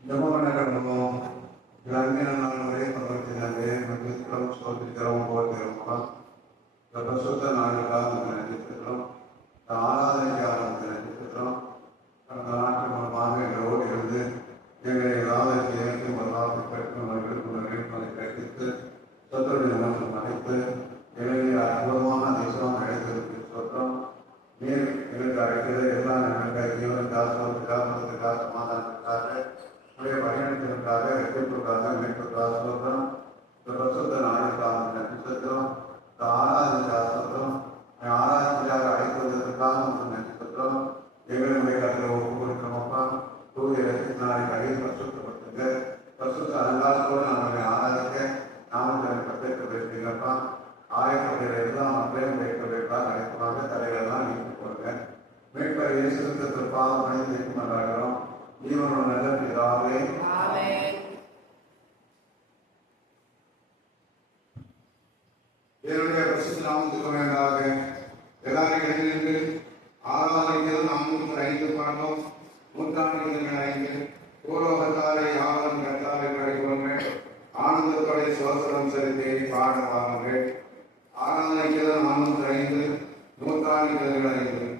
ಜಮವನಗಳನ್ನು ಗ್ರಾಮೀಣ ನಾಡುಗಳೇ ಪ್ರವರ್ತಿಸಿದಂತೆ ಮತ್ತು ಸ್ತೋತ್ರಿக்கிறோம் போகிறோம் பிரசுத்த நாடுகளாக நினைத்திருக்கிறோம் ஆராதனைக்காக நினைத்திருக்கிறோம் கடந்த நாட்கள் மூலமாக எங்களோடு இருந்து எங்களை ஆதரவு சேர்த்து வரலாற்று பெற்று அதை கற்பித்து சொத்துடைய மற்றும் அழைத்து எங்களை அற்புதமான தேசமாக அழைத்திருக்கு சொத்தம் நீர் எங்களுக்கு அழைக்கிறது எல்லாம் நன்மைக்காக ஜீவனுக்காக சோத்துக்காக மதத்துக்காக சமாதானத்துக்காக உடைய பயணத்திற்காக எதிர்ப்புக்காக மீட்புக்காக சொல்றோம் இந்த பிரசுத்த நாளுக்காக நட்சத்திரம் இந்த ஆராதனைக்காக சொல்றோம் ஆராதனைக்காக அழைப்பதற்காக மற்றும் நட்சத்திரம் எங்களுடைய கருத்தை ஒப்பு கொடுக்கிறோம்ப்பா தூய ரசித்தினாரை கடையை பிரசுத்தப்படுத்துங்க பிரசுத்த அலங்காரத்தோடு நம்மளை ஆராதிக்க நாமத்தை கற்பிக்க பேசுகிறப்பா ஆயப்படுகிற எல்லா மக்களையும் வைப்பதற்காக அழைப்பாங்க தலைகளெல்லாம் நீக்கி போடுங்க மீட்பர் இயேசு பாவம் அணிந்து கொண்டாடுகிறோம் ஜீவனோட நல்ல பிதாவே என்னுடைய பிரசித்த நாமத்துக்கு வேண்டாக எல்லாரும் இணைந்து ஆராதனைகள் நாமூற்று 5 பாடணும் நூற்றாண்டுகள் 5 பூர்வகாலை ஆவணம் கட்டாலை கடைகொள்ளுங்க ஆனந்தத்தோட சோசனம் செலுத்தி பாட வாருங்கள் ஆராதனைகள் 405 நூற்றாண்டுகள் 5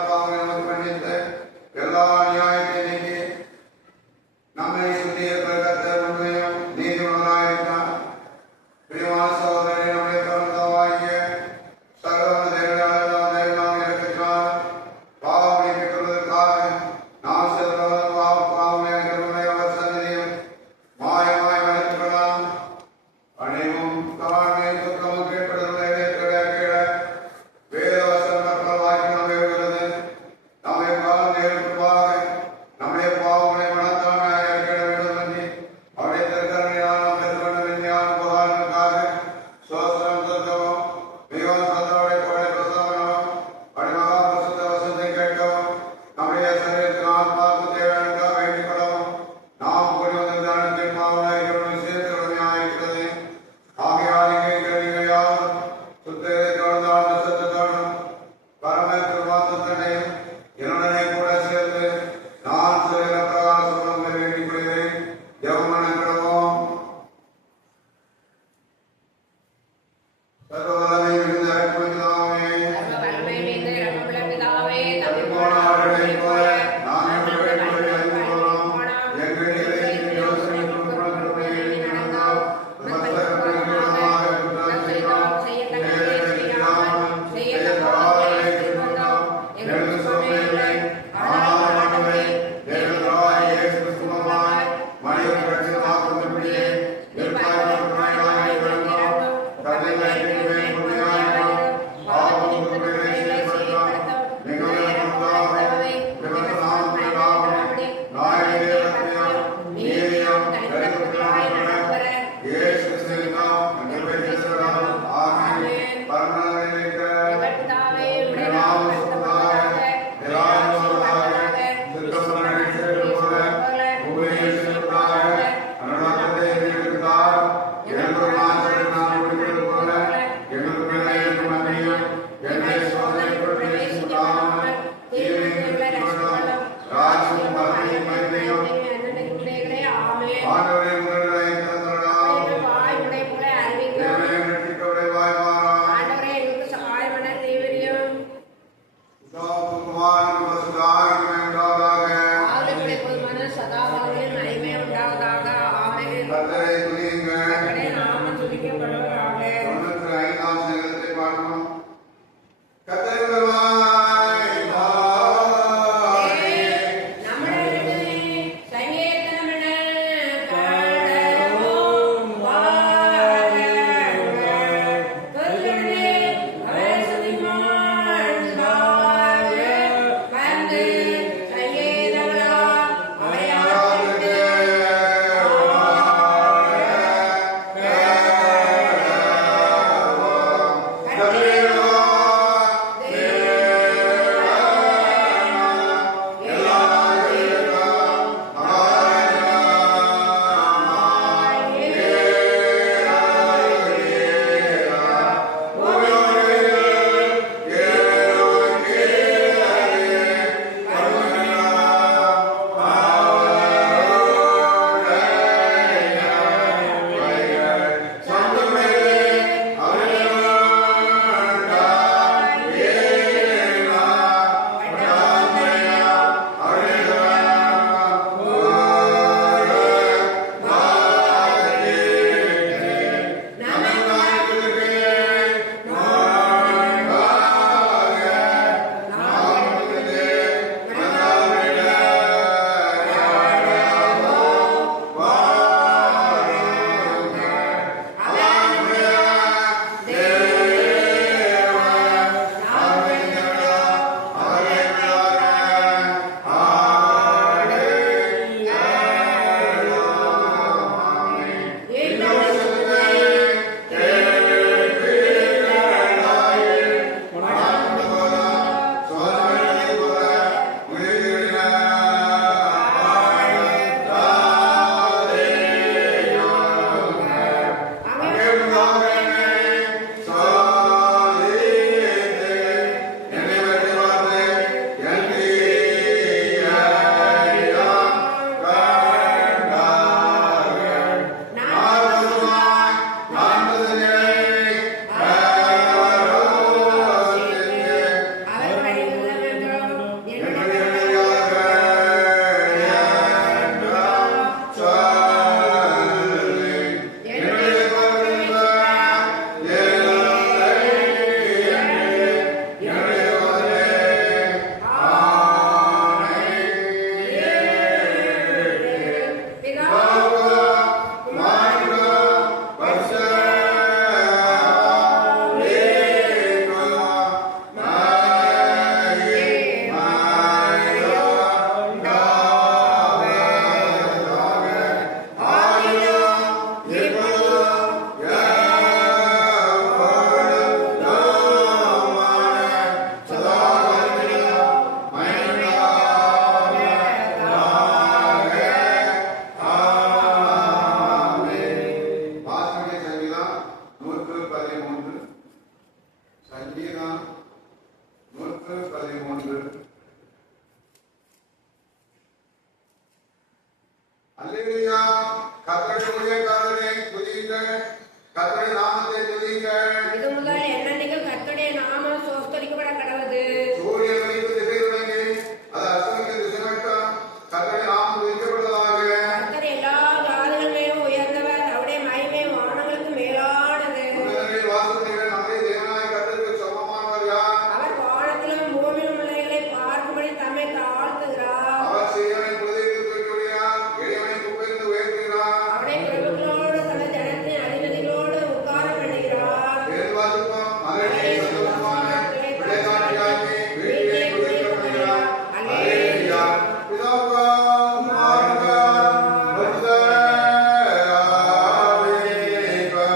பாவனை சங்கீதம் 113. அல்லேலூயா. கர்த்தருடைய ஊழியக்காரரே துதியுங்கள், கர்த்தருடைய நாமத்தை துதியுங்கள். இது முதல் என்னென்னைக்கும் கர்த்தருடைய நாமம் ஸ்தோத்திரிக்கப்பட கடவுது. சூரியன் வைத்து திசை தொடங்கி அது அஸ்தமிக்க திசை மட்டும் கர்த்தருடைய நாமம் துதிக்கப்படுவதாக. கர்த்தர் எல்லா ஜாதிகள் மேலும் உயர்ந்தவர், அவருடைய மகிமை வானங்களுக்கு மேலானது. உன்னதங்களில் வாசப்படுகிற நம்முடைய தேவனாய கர்த்தருக்கு சமமானவர் யார்? அவர் வானத்திலும் பூமியிலும் உள்ளவைகளை பார்க்கும்படி தம்மை தாழ்த்துகிறார். அவர் சீயோனை புழுதியில் தூக்கிவிடுகிறார், எளியவனை குப்பையிலிருந்து உயர்த்துகிறார். அவருடைய பிரபுக்களோடு தமது ஜனத்தின் அதிபதிகளோடு உட்கார பண்ணுகிறார். வேறுவாதிக்கும் மலரடி சந்தோஷமான விடைக்காட்டியாக்கி வீட்டிலே குடியிருக்கப்படுகிறார். அல்லேலூயா. பிதாவுக்கா, குமாரனுக்கா, பரிசுத்த ஆவிக்கா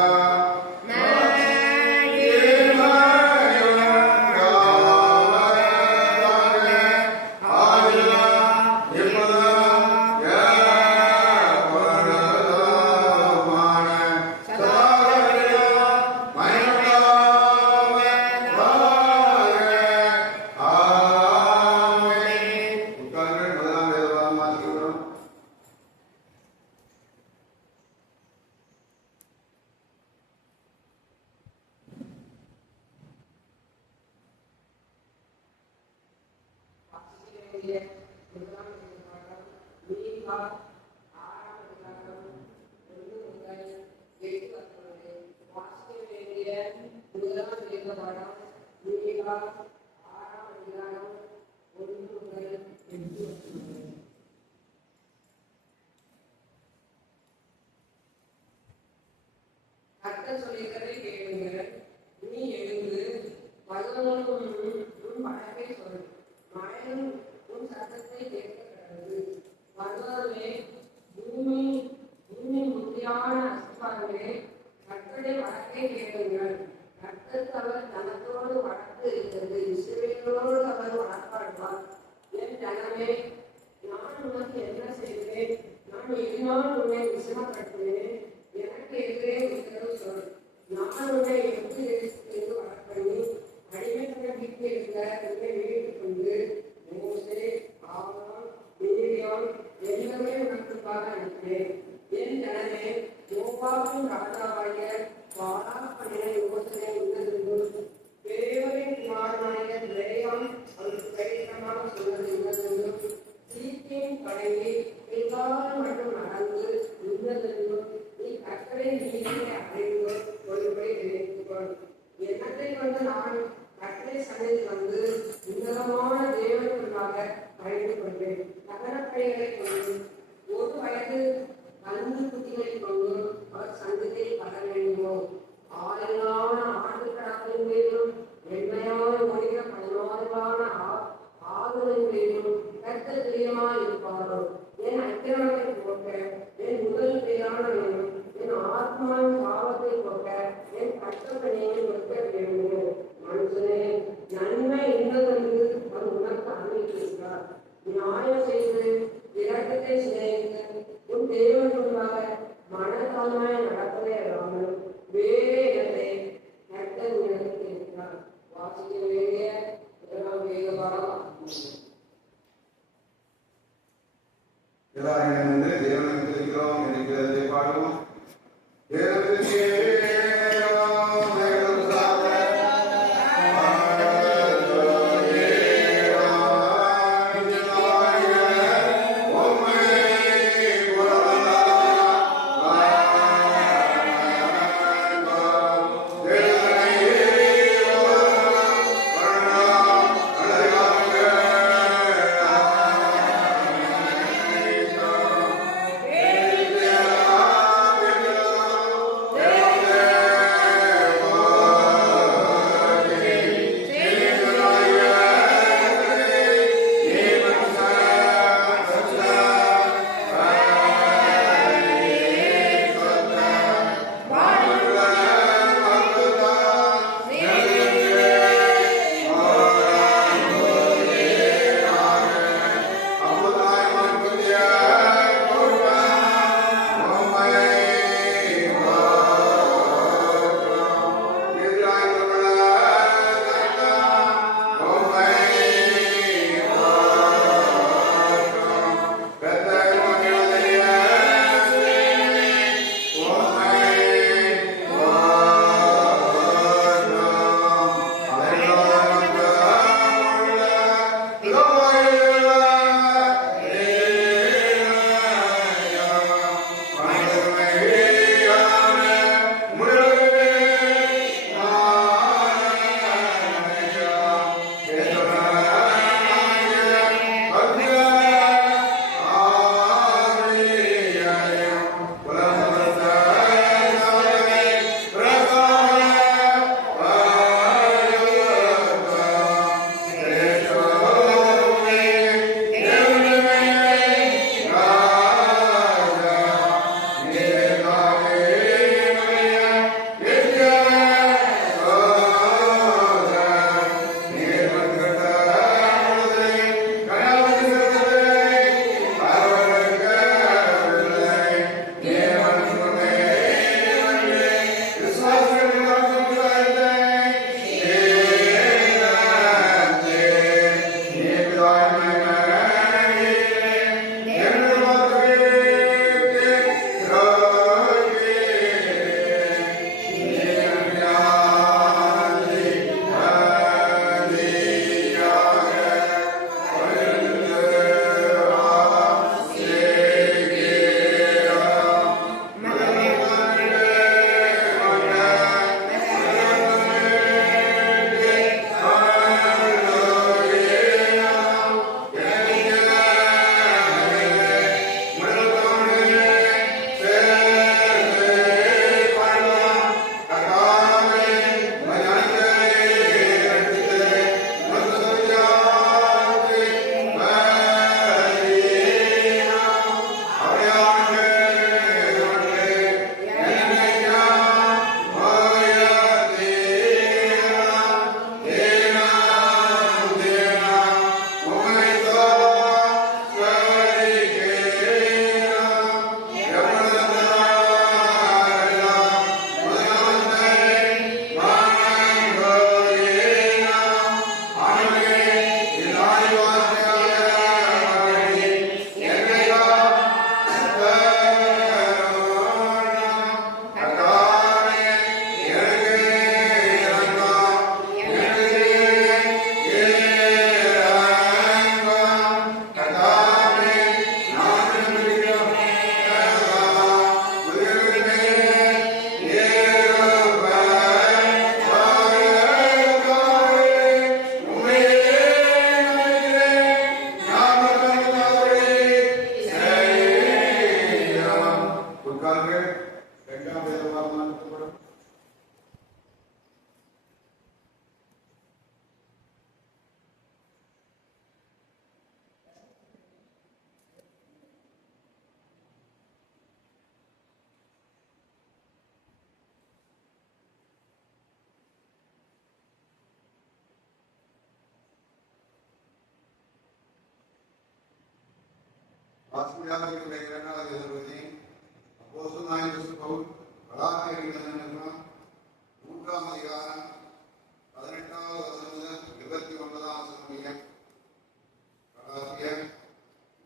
கர்த்தர் சொல்லுகிறதை கேளுங்கள். நீ எழுந்து பகவானுக்கும் உன் வழக்கை சொல். மழையும் உன் சத்தத்தை கேட்க கடவுது. பகவானே, பூமி முத்தியான அஸ்திபாரமே, கர்த்தருடைய வழக்கை கேளுங்கள். கர்த்தருக்கு அவர் தனத்தோடு வழக்கு இருக்கிறது. இஸ்ரவேலோடு அவர் வழக்காடுவார். என் ஜனமே, நான் உனக்கு என்ன செய்வேன்? நான் எதினால் உன்னை விசனப்படுத்துவேன். எனக்கு எதிரே உத்தரவு சொல். நான் உன்னை எப்படி என்று வழக்கண்ணி அடிமைத்தனத்திற்கு இருந்த உன்னை மீட்டுக் கொண்டு மோசே, ஆரோன், மிரியாம் எல்லாமே உனக்குள்ளாக அனுப்பினேன். என் ஜனமே, மோவாபின் ராஜாவாகிய பாலாக் பண்ணின யோசனை இன்னதென்றும் பேவரின் குமாரனாகிய ரேயாம் அவருக்கு தைரியமாக சொன்னது இன்னதென்றும் சீக்கின் படையை பின்காலம் மட்டும் நடந்து இன்னதென்றும் நீ கர்த்தரை நீதியை அடைந்து ஒருவரை நினைத்துக்கொள். எண்ணத்தை கொண்டு நான் கர்த்தரை சந்தையில் வந்து உன்னதமான தேவனுக்காக அழைத்துக் கொண்டேன். நகரப்படைகளை கொண்டு ஒரு வயது கன்று குட்டிகளை கொண்டு அவர் சந்தத்தை வர வேண்டுமோ? ஆயிரமான ஆட்டுக்கடத்தின் மேலும் வெண்மையான ஓடுகிற 16 ஆறுகளின் மேலும் கர்த்தர் பிரியமாய் இருப்பாரோ? என் அக்கிரமத்தை போக்க என் முதல் பிரியாணனையும் என் ஆத்மாவின் பாவத்தை போக்க என் கஷ்டப்பணியையும் வைக்க வேண்டும். மனுஷனே, நன்மை இன்னதென்று அவர் உனக்கு அறிவித்திருக்கிறார். நியாயம் செய்து இரக்கத்தை சிநேகித்து உன் தேவன் முன்பாக மனத்தாழ்மையாய் நடப்பதே அல்லாமல் வேறே இடத்தை கர்த்தர் உனக்கு இருக்கிறார். வாசிக்க வேண்டிய வேதபாடம். எல்லாரும் இணைந்து தேவனை துதிக்கிறோம் என்கிறதை பாடுவோம். வாசுவியாவினுடைய இரண்டாவது எதிர்வதி அப்போஸ்தலனாகிய கிறிஸ்து பவுல் கலாத்தியருக்கு எழுதின 3ஆம் அதிகாரம் 18வது வசனம் முதல் 29ஆம் வசனம் முடிய. கலாத்தியர்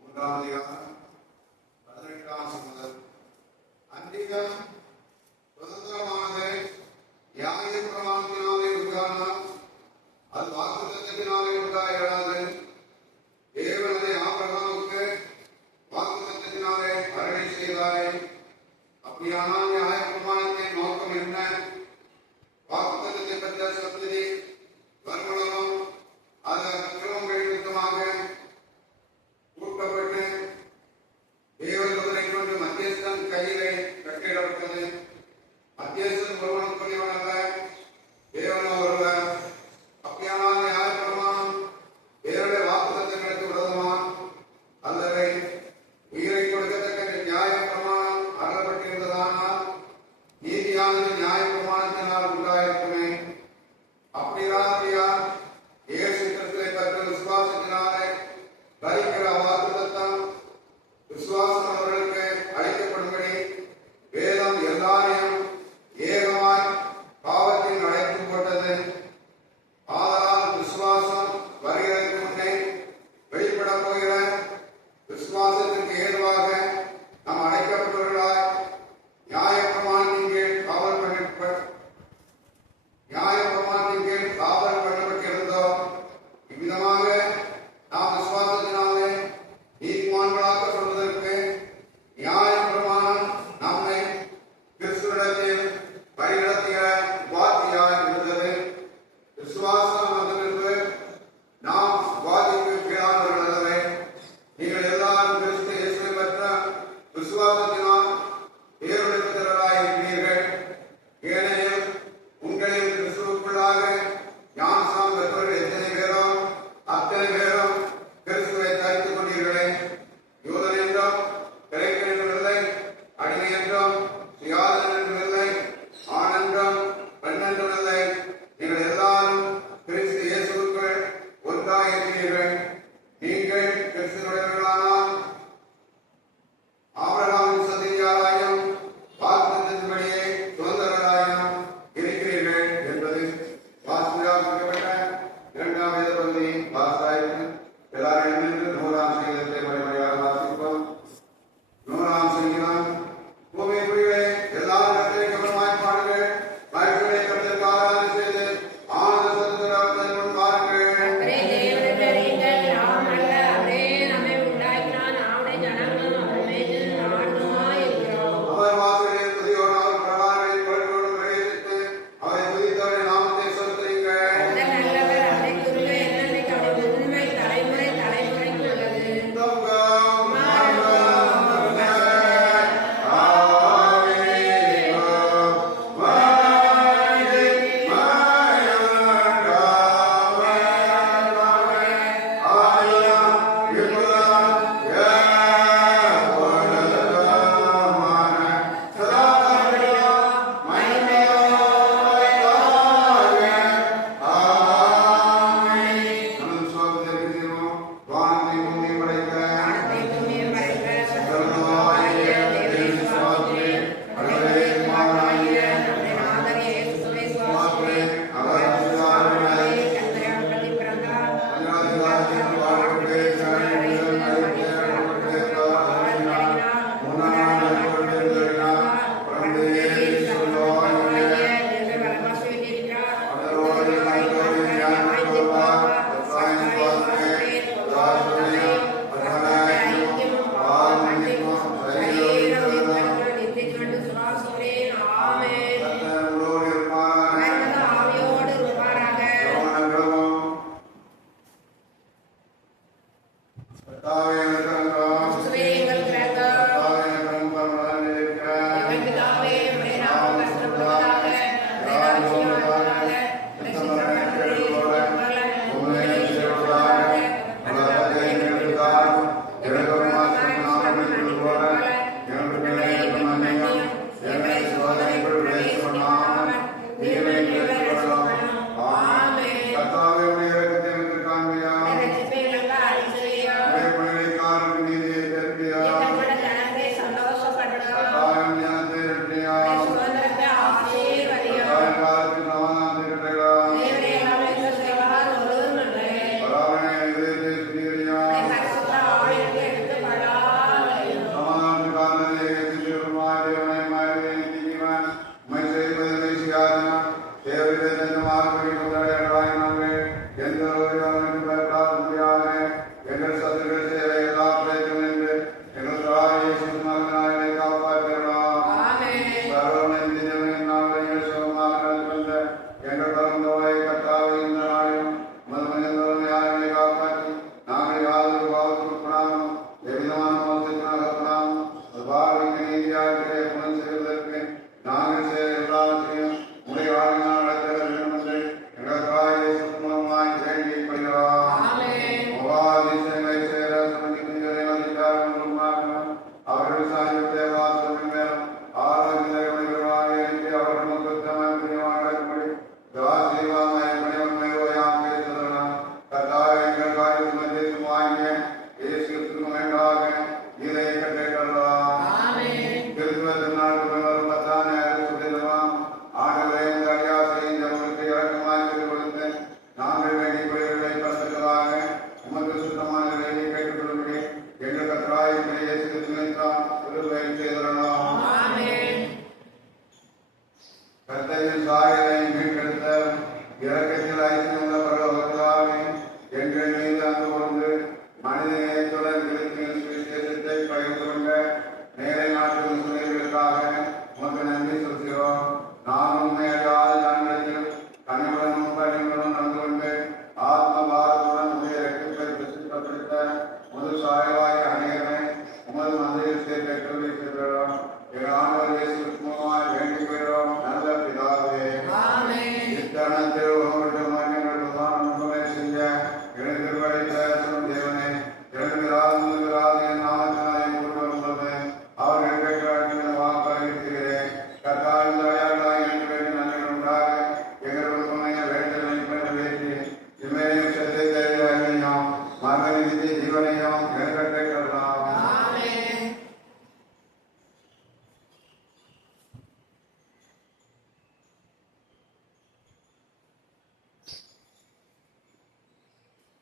3ஆம் அதிகாரம் 18ஆம் வசனம் முதல். அன்றியும் சுதந்திரமானது நியாயப்பிரமாணத்தினாலே உண்டானால் அது வாக்குத்தத்தத்தினாலே உண்டாயிராது. தேவன் அதை ஆபிரகாமுக்கு வாக்குத்தத்தத்தினாலே அருளை செய்தாரே. அப்படியானால் நியாயப்பிரமாணத்தின் நோக்கம் என்ன? வாக்குத்தத்தத்தை பெற்ற சந்ததி வருமானம் அது அக்கிரமங்கள் நிமித்தமாக கூட்டப்பட்டு தேவதூதரை கொண்டு மத்தியஸ்தன் கையிலே கட்டிடப்பட்டது. மத்தியஸ்தன் ஒருவனும் புரியவன் அல்ல, தேவனோ ஒருவர். அப்படியானால் நியாயப்பிரமாணம் தேவனுடைய வாக்குத்தத்தங்களுக்கு விரோதமா? அல்லது உயிரை கொடுக்கத்தக்க நியாயப்பிரமாணம் அறப்பட்டிருந்ததானால்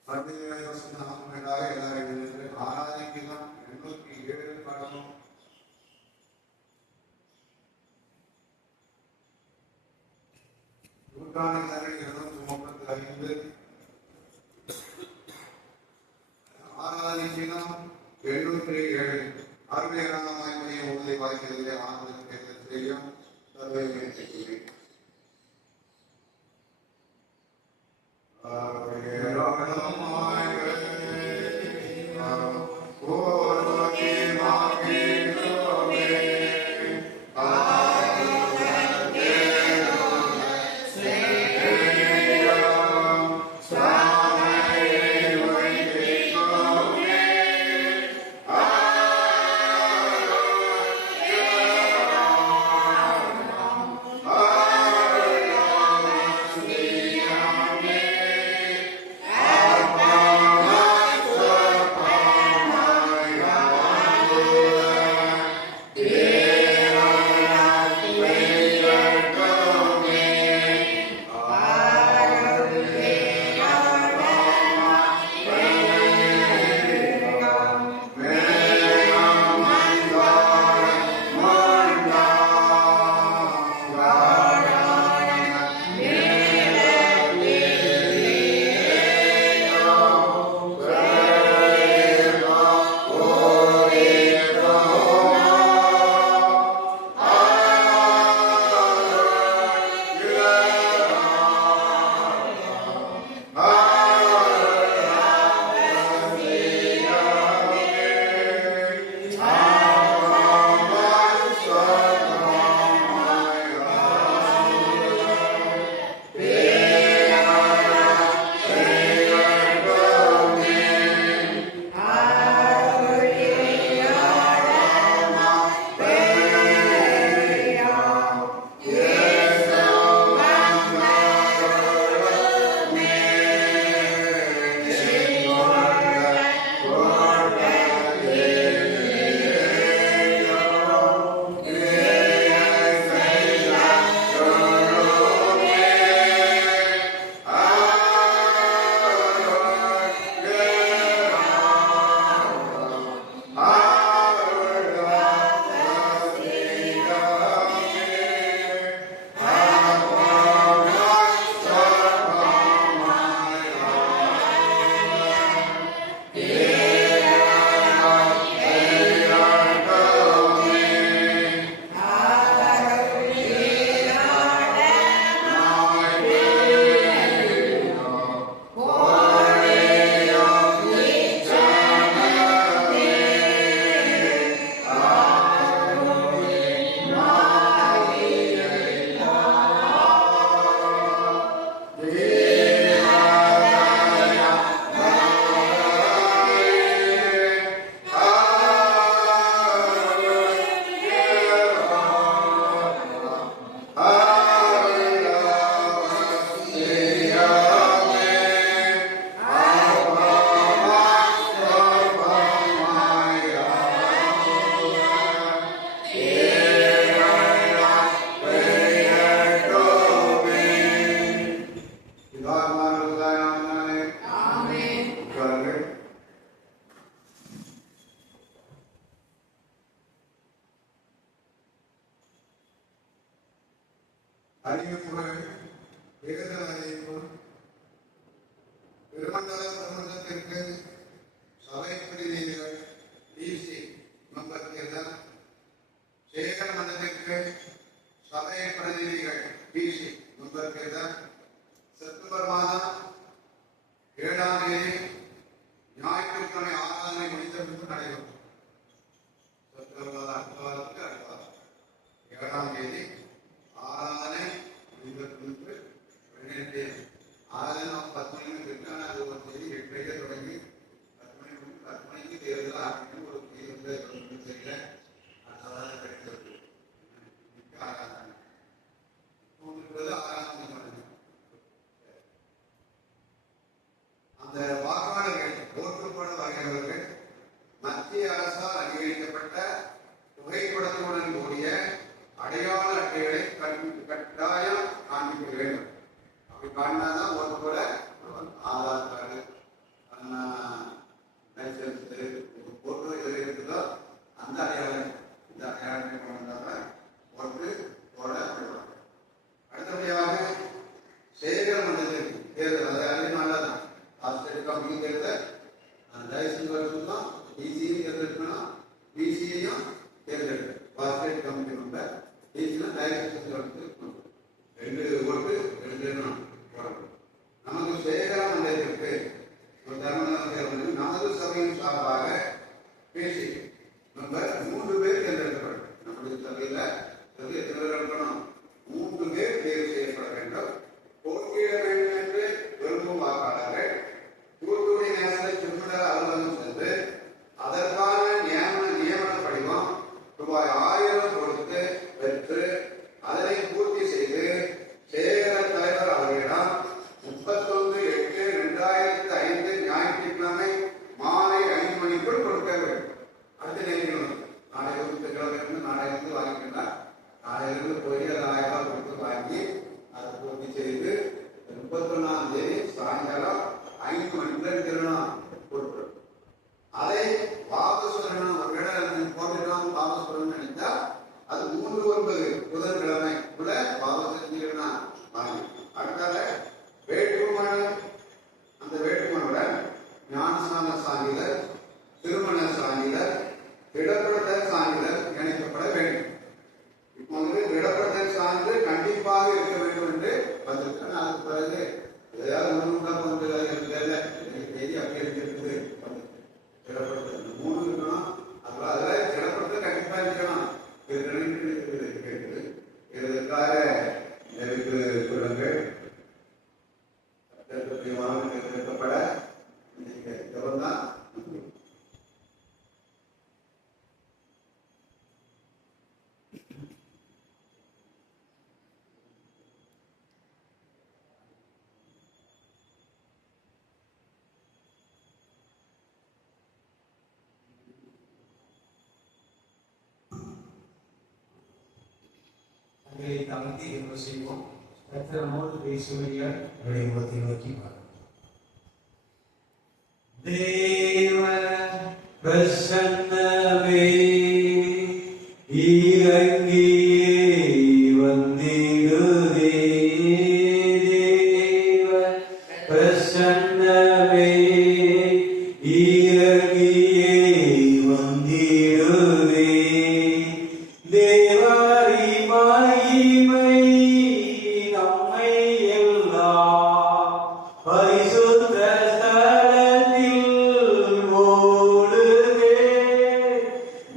எல்லாரும் ஆராதிக்கலாம். 807 பாடணும். நூற்றாண்டு 235 ஆராதிக்கலாம். 807 அருமையான உங்களை வாய்க்கிறதே ஆனந்தத்தை செய்யும் சர்வே அறிவிப்புகள் தேர்தல் அறிவிப்பு பெருமண்டல பிரபஞ்சத்திற்கு சபை பிரதிநிதிகள் டிசி மெம்பர் தேர்தல் சேகர் மண்டலத்திற்கு சபை பிரதிநிதிகள் டிசி மெம்பர் தேர்தல் செப்டம்பர் மாதம் 7ஆம் தேதி ஞாயிற்றுக்கிழமை ஆராதனை முடிந்த பின்பு நடைபெறும். செப்டம்பர் மாதம் அடுத்த வாரத்துக்கு அடுத்த வாரம் 7ஆம் தேதி ஆராதனை முடிந்த பின்பு ஆராதனை நம்ம 10 மணிக்கு இருக்கு. ஆனால் அது ஒரு தேதி 8:30 தொடங்கி 10 மணிக்கு தேர்தல் ஆரம்பிக்கும். ஒரு தேதி தெரியல ஆராதனை கிடைக்கிறது. ஆராதனை ஆராதனை அந்த வாசிக்கும் தேர்தல் டைரக்ஷன் வருஷம் தான் டிசியும் தேர்ந்தெடுக்கணும், டிசியையும் தேர்ந்தெடுக்கணும். பாஸ்கெட் கமிட்டி மெம்பர் டிசினா டைரக்ஷன் இருக்கணும். 2 ஓட்டு 2 எண்ணம் போடணும். நமக்கு சேகரம் மண்டலத்திற்கு ஒரு தர்மநாதன் தேர்தல் நமது சபையின் சார்பாக பேசி மெம்பர் 3 பேர் தேர்ந்தெடுக்கப்படும். நம்முடைய சபையில் எத்தனை பேர் இருக்கணும்? 3 பேர் தேர்வு செய்யப்பட வேண்டும். போட்டியிட வேண்டும் என்று விரும்பும் வாக்காளர்கள் தூத்துக்குடி நேஷனல் சுற்றுலா அலுவலகம் சென்று அதற்கான நியமன படிவம் ரூபாய் 1000 கொடுத்து பெற்று அதனை பூர்த்தி செய்து சேகர தலைவர் அவர்களிடம் 31/8/2005 ஞாயிற்றுக்கிழமை மாலை 5 மணிக்குள் கொடுக்க வேண்டும். அடுத்த நேரம் நாளைக்கு கிழமை நாளைக்கு வாங்கிக்கலாம். நாளையிலிருந்து போய் அதை 1000 கொடுத்து வாங்கி அதை பூர்த்தி செய்து 31ஆம் தேதி சாயங்காலம் 5 மணிக்கு திருமணம் கொடுக்கணும். அதை வாபஸ் வரணும். ஒரு இடம் போட்டுக்கலாம் வாபஸ் வரணும்னு நினைச்சா அது 3/9 புதன்கிழமை கூட வாபஸ் செஞ்சுக்கலாம் வாங்கி. அடுத்தால வேட்புமனு, அந்த வேட்புமனுடன் ஞானஸ்நான சான்றிதழ், திருமண சான்றிதழ், திடப்படுத்தல் சான்றிதழ் இணைக்கப்பட வேண்டும். இப்போ திடப்படுத்தல் சான்றிதழ் கண்டிப்பாக இருக்க வேண்டும் என்று வந்திருக்கேன். அதுக்கு பிறகு ஏதாவது ஒன்று செய்தி அப்படி இருக்குது. திடப்படுத்தல் 3 இருக்கணும். அதில் திடப்படுத்தல் கண்டிப்பாக இருக்கணும். இதற்காக சொல்லுங்கள் தேர்ந்தெடுக்கப்பட தான் தாழ்த்தி என்ன செய்வோம்? கர்த்தரோடு பேசுவதியால் அவருடைய முகத்தை நோக்கி தேவ பிரசன்னமே இறங்கியே வந்திடுதே. தேவ பிரசன்னமே இறங்கியே வந்திடுதே. தேவாரி மகிமை நம்மை எல்லாம் பரிசுத்த ஸ்தலத்தில் ஓடுதே.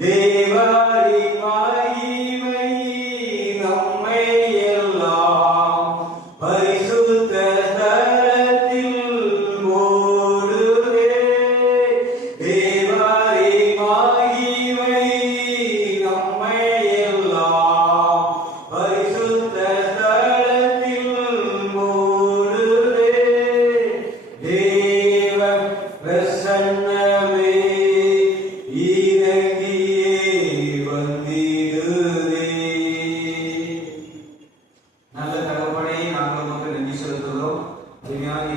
தேவாரி மகிமை நம்மை எல்லாம் பரிசுத்த ஸ்தலத்தில் ஓடுதே. தேவாரி மகிமை நம்மை எல்லாம் பரிசுத்த ஸ்தலத்தில் ஓடுதே. தேவ பிரசன்னமே இறங்கியே வந்திடுதே. நல்ல தகப்பனை நாங்கள் மக்கள் நன்றி செலுத்துகிறோம். நீ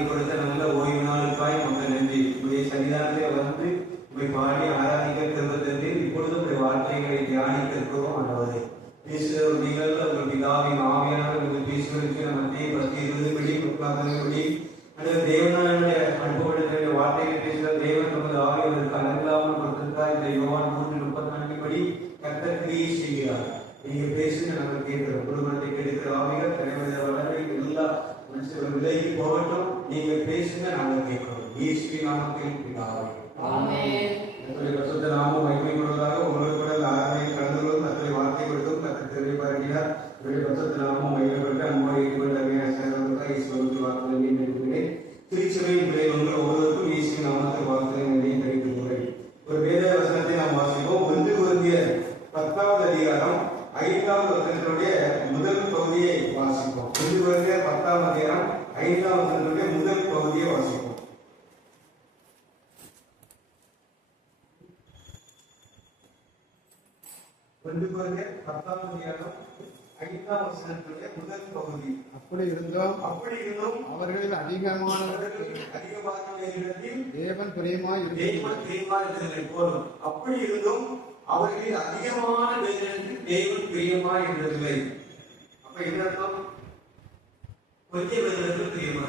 கொடுத்த நல்ல ஓய்வு நாளுக்காய் மக்கள் நன்றி. உங்களுடைய சன்னிதானத்தில் வந்து உங்களை பாடி ஆராதிக்க திரும்பத்தது இப்பொழுது உங்களுடைய வார்த்தைகளை தியானிக்க இருக்கிறோம். ஆண்டவரே பேசுகிற நீங்கள் உங்கள் பிதாவின் ஆவியானவர் உங்களுக்கு பேசுவதற்கு மத்திய 10-20 படி 30 படி அந்த தேவனுடைய அனுபவத்தினுடைய வார்த்தைகள் பேசுகிற தேவன் நமது ஆவியவருக்கு அலங்கலாமல் கொடுத்திருக்கார். இந்த யோவான் 3:34 படி கர்த்தர் கிரியை செய்கிறார். நீங்க பேசுங்க, நாங்கள் கேட்கிறோம். குடும்பத்தை கெடுக்கிற ஆவிகள் தலைவர வளரை எல்லா மனுஷர்கள் விலகி போகட்டும். நீங்க பேசுங்க, நாங்கள் கேட்கிறோம். இயேசுவின் நாமத்தில் பிதாவே ஆமென். பரிசுத்த நாமம் மகிமைப்படுவதாக. உங்களுக்கு கூட ஆராதனை கலந்து கொள்ளும் கர்த்தருடைய வார்த்தை கொடுத்தும் கர்த்தர் திரும்பி பாருகிறார். பரிசுத்த நாமம் மகிமைப்பட்டு அன்போடு ஈடுபட்ட சேனலுக்காக இயேசுவின் வார்த்தை நினைக்கிறேன். திருச்சபையின் பிள்ளைகள் ஒவ்வொருவருக்கும் இயேசுவின் நாமத்தில் வார்த்தை நிலையம் தெரிவித்துள்ளேன். ஒரு வேத வசனத்தை நாம் வாசிப்போம். 1 கொரிந்தியர் 10வது அதிகாரம் 5வது வசனத்தினுடைய முதல் பகுதியை வாசிப்போம். 1 கொரிந்தியர் 10ஆம் அதிகாரம் 5ஆம் வசனத்தினுடைய முதல் பகுதியை வாசிப்போம். 1 கொரிந்தியர் 10ஆம் அதிகாரம் 5ஆம் வசனத்தினுடைய முதல் பகுதி. அப்படி இருந்தும் அவர்களில் அதிகமானவர்கள் தேவன் பிரியமாய் இருந்ததை போலும். அப்படி இருந்தும் அவர்களில் அதிகமான பேருக்கு தேவன் பிரியமாய் இருந்ததில்லை. அப்ப என்ன அர்த்தம்? கொஞ்ச பேருக்கு பிரியமா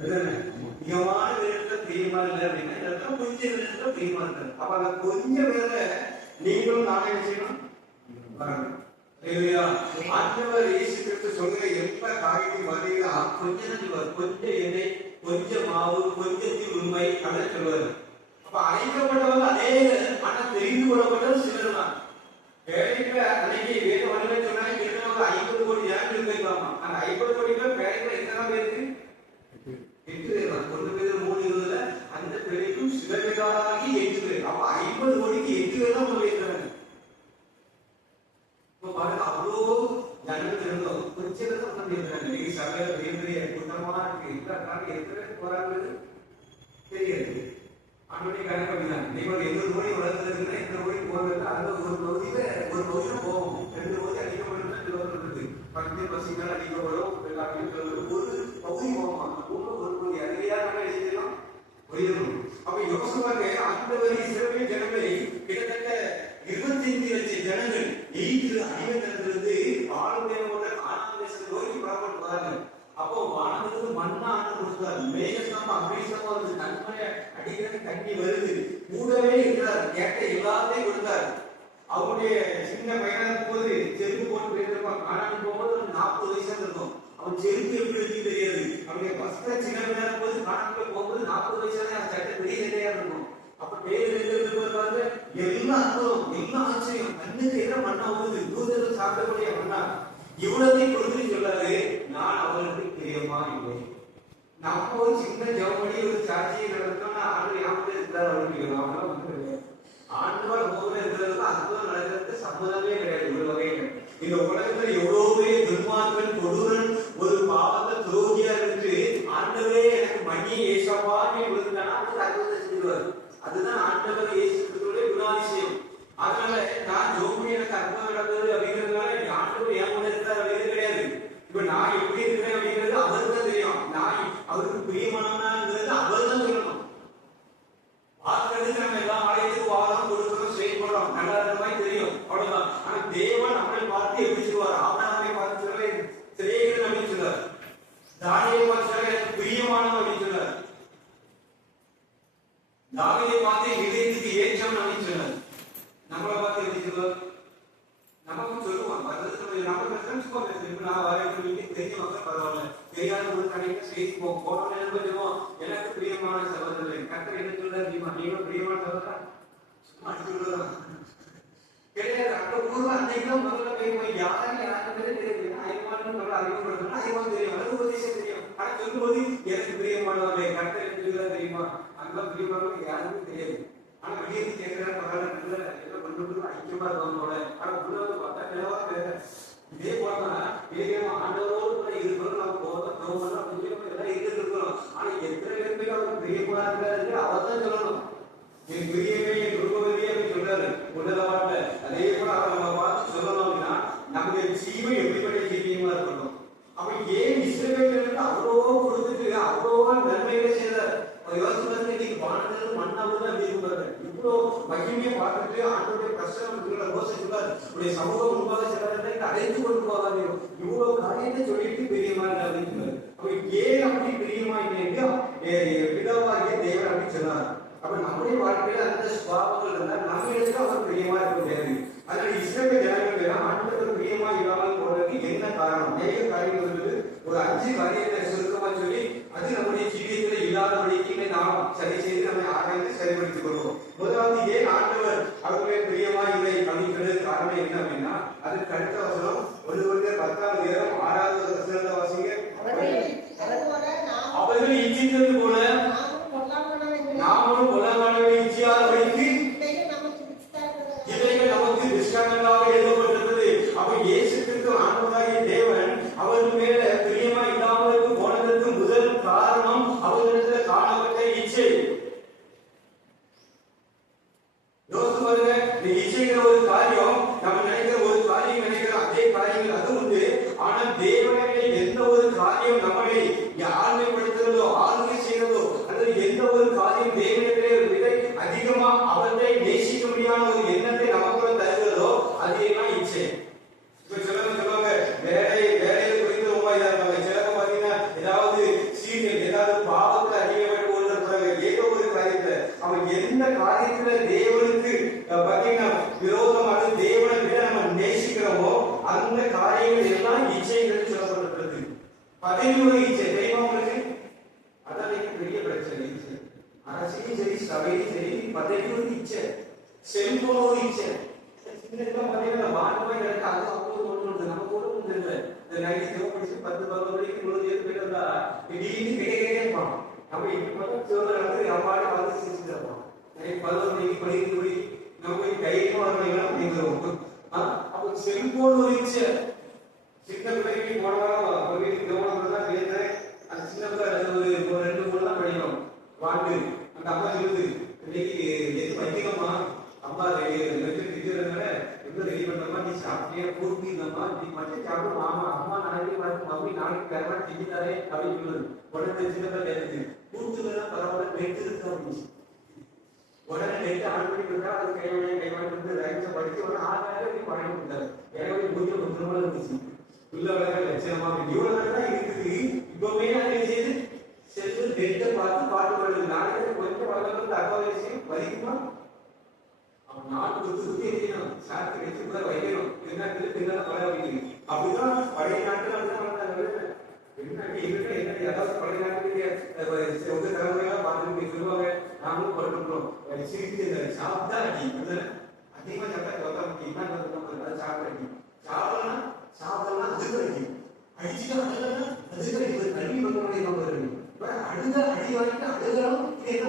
அதிகமான பேருக்கு பிரியமா இல்லை அப்படின்னா இந்த இடத்துல கொஞ்சம் நேரத்துல பிரியமா இருக்காரு. அப்ப அந்த கொஞ்சம் வேலை நீங்களும் நானே என்ன செய்யணும் வரணும். ஆண்டவர் இயேசு கிறிஸ்து சொல்கிற எல்லா காரியத்தையும் வரீங்களா கொஞ்சம் தான் சொல்லுவார். கொஞ்சம் எண்ணெய், கொஞ்சம் மாவு, கொஞ்சத்தில் உண்மை அப்படின்னு சொல்லுவாரு. அப்ப அழைக்கப்பட்டவங்க அதே, ஆனா தெரிந்து கொள்ளப்பட்டது சிலர் தான். வேலைக்கு அன்னைக்கு வேத வழிகளை சொன்னாங்க, கிட்டத்தட்ட 50 கோடி ஜனங்கள் இருக்காமா. அந்த 50 கோடி பேர் வேலைக்குள்ள எத்தனை பேருக்கு 8 பேர் தான். 1 பேர் 3 20 அந்த பிள்ளைக்கும் சில பேராகி 8 பேர். அப்ப 50 கோடிக்கு 8 பேர் தான் சொல்லியிருக்காங்க. இப்ப பாருங்க, அவ்வளோ ஜனங்கள் இருந்தோம். கொஞ்சம் தான் சொல்லியிருக்காங்க. நீங்க சபையில பெரிய பெரிய கூட்டமா இருக்கு, எல்லா காரணம் எத்தனை பேர் போறாங்கிறது தெரியாது. அன்றைய கணக்கு அப்படிதான். நீங்க ஒரு 80 கோடி வளர்ந்துருக்குன்னா 80 கோடி போகிறது அந்த ஒரு பகுதியில போகும். 2 பகுதி அடிக்கப்பட்டு சொல்றது 10 பசிகள் அடிக்கப்படும். ஒரு பகுதி போகும். ஒரு பகுதி அதிகையாக எழுதிடலாம் உயரும். அப்ப யோசிப்பாங்க, அந்த வரி இஸ்ரவேல் ஜனங்களை கிட்டத்தட்ட 25 லட்சம் ஜனங்கள் எய்து அடிமைத்தனத்திலிருந்து ஆளுநரோட கானான் தேசத்தை நோக்கி புறப்பட்டு போறாங்க. அப்போ வானத்துக்கு மண்ணா ஆண்டு கொடுத்தார். மேகஸ்தாம அபிஷேகமா வந்து தன்மையை அடிக்கிறது தண்ணி வருது. கூடவே இருக்கிறார். கேட்ட எல்லாத்தையும் கொடுத்தார். அவனுடைய சின்ன பையனா இருக்கும்போது செருப்பு போட்டு போயிருப்பான். காணாம போகும்போது 40 வயசா இருக்கும். அவன் செருப்பு எப்படி இருக்கு தெரியாது. அவனுடைய பஸ்ல சின்ன பையனா இருக்கும்போது காணாம போகும்போது 40 வயசான அவன் சட்டை பெரிய சட்டையா இருக்கும். அப்ப பேரு இருப்பாங்க. எல்லா அற்புதம், எல்லா ஆச்சரியம், கண்ணுக்கு எல்லாம் மண்ணா போகுது. தூதர்கள் சாப்பிடக்கூடிய மண்ணா. இவ்வளவு கொடுத்து சொல்லாரு, நான் அவர்களுக்கு பிரியமா இல்லை. நம்ம ஒரு சின்ன ஜவுமணி ஒரு சாட்சியை நடத்தோம்னா ஆண்டு யாமலே இருக்கிறார் அப்படின்னு ஆண்டுகள் போகவே இருக்கிறது அற்புதம் நடக்கிறது சம்மதமே கிடையாது. ஒரு வகையில இந்த உலகத்துல எவ்வளவு பெரிய துன்மார்க்கன் கொடூரன் ஒரு பாவத்தை துரோகியா இருக்கு ஆண்டவரே எனக்கு மணியை ஏசப்பான்னு கொடுத்துட்டானா அதுக்கு அற்புதத்தை செஞ்சுருவாரு. அதுதான் ஆண்டவர் இயேசுடைய குணாதிசயம். அதனால நான் ஜோமணி எனக்கு அற்புதம் நடந்தது அப்படிங்கிறதுனால ஆண்டவர் ஏன் கூட இருக்கிறார் அப்படிங்கிறது கிடையாது. இப்ப நான் எப்படி இருக்கிறேன் அப்படிங்கிறது அவருக்கு தான் தெரியும். நான் அவருக்கு பிரியமானவனாங்கிறது அவர் தான் சொல்லணும். பார்க்கறதுக்கு நம்ம எல்லா ஆலயத்துக்கு வாரம் கொடுக்கிறோம், செயல்படுறோம், நல்லா இருக்கிற மாதிரி தெரியும், அவ்வளவுதான். ஆனா தேவன் நம்மளை பார்த்து எப்படி சொல்லுவார்? ஆபிரகாமை பார்த்து சொல்ல சிறைகள் அப்படின்னு சொல்றார். தானியேலை பார்த்து சொல்ல எனக்கு பிரியமானவன் அப்படின்னு சொல்றார். தாவீதை பார்த்து இதயத்துக்கு ஏற்றம் அப்படின்னு சொன்னார். நம்மளை பார்த்து எப்படி சொல்லுவார்? நமக்கும் சொல்லுவான். நான் வரேன் தெரிஞ்ச மக்கள் பரவாயில்ல, தெரியாத ஒரு கடைக்கு செய்தி போன சொல்லுவோம். எனக்கு பிரியமான சகோதரர் கர்த்தர் என்ன சொல்றாரு தெரியுமா? நீங்களும் பிரியமான சகோதரர் கிடையாது. அந்த ஊர்ல அன்னைக்கு முதல்ல போய் யாருமே தெரியாது. ஐமான்னு சொல்ல அறிமுகப்படுத்தணும். ஐமான் தெரியும், அது உபதேசம் தெரியும். ஆனா சொல்லும்போது எனக்கு பிரியமானவர்களே கர்த்தர் என்ன சொல்றாரு தெரியுமா? அங்க பிரியமானவர்கள் யாருக்கும் தெரியாது. ஆனா வெளியே கேட்கிறாரு, பரவாயில்ல எல்லாம் கொண்டு ஐக்கியமா இருக்கவங்களோட. ஆனா உள்ள பார்த்தா நிலவரம் வேற. இதே போலதான் ஆண்டவரோடு கூட இருக்கிறோம். நம்ம போதும் எல்லாம் இருக்கிறோம். ஆனா எத்தனை பேருக்கு அவருக்கு பிரியப்படாது அவர் தான் சொல்லணும். என் பிரியமே என் குருபவதியே அப்படின்னு சொல்றாரு உன்னதவாட்ட. அதே போல அவர் நம்ம பார்த்து சொல்லணும் அப்படின்னா நம்முடைய ஜீவன் எப்படிப்பட்ட ஜீவியமா இருக்கணும். அப்ப ஏன் இஸ்ரவேல் அவ்வளோ கொடுத்துட்டு அவ்வளோ நன்மைகளை செய்தார். யோசிச்சு இன்னைக்கு வானத்தில் மண்ணாவது அப்படி இருப்பாரு. இவ்வளோ மகிமையை பார்த்துட்டு ஆண்டோடைய கஷ்டம் யோசிச்சுப்பார். உடைய சமூகம் முன்பாக சிலரை அழைத்து கொண்டு போவாங்க. இவ்வளவு காரியத்தை சொல்லிட்டு பிரியமா இல்லை அப்படின்னு சொன்னார். அப்ப ஏன் அப்படி பிரியமா இல்லைன்னு பிதாவாகிய தேவன் அப்படின்னு சொன்னார். அப்ப நம்முடைய வாழ்க்கையில அந்த சுபாவங்கள் இருந்தால் நம்ம இடத்துல அவர் பிரியமா இருக்க முடியாது. அதனால இஸ்ரவேல் ஜனங்கள் ஆண்டவர் பிரியமா இல்லாமல் போறதுக்கு என்ன காரணம்? நிறைய காரியங்கள் இருக்குது. ஒரு 5 காரியத்தை சுருக்கமா சொல்லி அது நம்முடைய ஜீவியத்துல இல்லாதபடிக்கு நாம் சரி செய்து நம்மை ஆராய்ந்து சரிபடுத்திக் கொள்வோம். முதலாவது ஏன் ஆண்டவர் அவர்களே பிரியமா இல்லை அப்படிங்கிறது காரணம் என்ன அப்படின்னா அதுக்கு அடுத்த வசனம் 1 10 வாசிங்க. அவர்கள் இச்சித்தது போல நாமும் பொல்லாங்கனவை இச்சியாதபடிக்கு இவைகள் நமக்கு திருஷ்டாந்தங்களாக எழுதப்பட்டிருந்தது. அப்ப இயேசு கிறிஸ்து ஆண்டவராகிய தேவன் அவர்கள் மேல பிரியமா இல்லாமலுக்கு போனதற்கு முதல் காரணம் அவர்களிடத்தில் காணப்பட்ட இச்சை. எந்த காரியத்துல தேவனுக்கு பாத்தீங்கன்னா விரோதமாக தேவனை விட நம்ம நேசிக்கிறோமோ அந்த காரியங்கள் எல்லாம் இச்சைகள் சொல்லப்பட்டிருக்கிறது. 11 இச்சை தெரியுமா உங்களுக்கு? அதான் பெரிய பிரச்சனை. அரசியலும் சரி சபையும் சரி 11 இச்சை, செல்போன் இச்சை. சின்னதெல்லாம் பாத்தீங்கன்னா வாட்டமாய் கிடக்கு, அது அவ்வளவு ஒன்று நம்ம கூட ஒன்று இல்லை. இந்த நைட்டு சிவப்பிடிச்சு 10-11 மணிக்கு இவ்வளவு ஏற்று போயிட்டு வந்தா திடீர்னு கேட்டே இருப்பான். நம்ம இப்ப பார்த்தா சிவர்கள் வந்து அம்மாடி வந்து சிரிச்சுட்டு இருப்பான். 11 மணிக்கு 12 மணி நம்ம போய் தைரியமா வரலாம் அப்படிங்கிறோம். அப்போ செல்போன் ஒரு இச்சை. சின்ன பிள்ளைக்கு போன வாரம் ஒரு வீட்டுக்கு கவனம் தான் பேசுறேன். அந்த சின்ன பிள்ளை ஒரு 2-3 தான் படிக்கும் வாண்டு. அந்த அம்மா சொல்லுது, இன்னைக்கு எது வைக்கணுமா அம்மா ரெடி பண்றமா, நீ சாப்பிட்டியா கூட்டிருந்தம்மா, நீ மட்டும் சாப்பிடும். ஆமா அம்மா நாளைக்கு பார்த்து மம்மி நாளைக்கு தரமா செஞ்சுட்டாரே அப்படின்னு சொல்லுது. உடனே சின்ன பிள்ளை கேட்குது, கூட்டுதான் பரவாயில்ல நெட் இருக்கு அப்படின்னு. உடனே நெட் ஆன் பண்ணி கொடுத்தா அது கைவாங்க ரேங்க்ஸ் படிச்சு உடனே 6,000 பணம் கொடுத்தாரு. எனக்கு கொஞ்சம் முக்கியமா இருந்துச்சு. உள்ள விளக்க லட்சணமா இவ்வளவு தான் இருக்குது. இப்பவே அது செய்து செல்வ நெட்டை பார்த்து பாட்டு பாடுது. நாளைக்கு கொஞ்சம் வளர்ந்து தகவல் விஷயம் வலிக்குமா? நாட்டு சுத்தி இருக்கணும், சாத்து வச்சு கூட வைக்கணும். என்ன பழைய வைக்கணும். அப்படிதான் பழைய நாட்டுல அப்படிதான் என்ன ஏதாவது பழைய நாட்டுக்கு உங்க தலைமுறையெல்லாம் பார்த்து சொல்லுவாங்க. நாங்களும் படுத்துக்கிறோம் சிரிச்சு சாப்பிட்டா அடி அதிகமா சாப்பிட்டா என்ன சாப்பிட அடி சாப்பிடலாம் சாப்பிடலாம் அதுக்கு அடி அடிச்சுட்டா அதுக்கு கல்வி பண்ணுறது அடுத்த அடி வாங்கிட்டு அடுத்த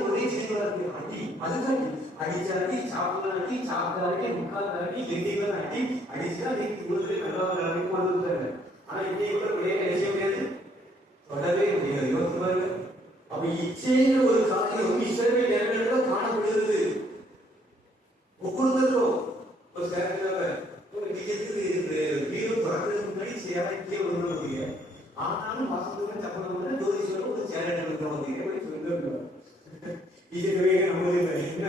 ஒரே செய்தியா இருக்கு. அடி அதுதான் அடிச்சாடி சாப்பிடாடி சாப்பிடாடி முக்காதாடி எண்ணிகள் அடி அடிச்சா உங்களுக்கு நல்ல வந்துருக்காங்க. ஆனா இன்னைக்கு ஒரே செய்ய முடியாது, தொடவே முடியாது. யோசிச்சு பாருங்க. அப்ப இச்சைங்கிற ஒரு காரியம் இஸ்ரவேல் நேரத்துல காணப்படுகிறது. ஒவ்வொருத்தரும் ஒரு வீடு பிறக்கிறதுக்கு முன்னாடி சேவைக்கே ஒன்று முடிய ஆனாலும் வாசத்துக்கு சப்பனம் ஜோதிஷம் ஒரு சேவை எடுக்க முடியும். இதுவே நம்ம என்ன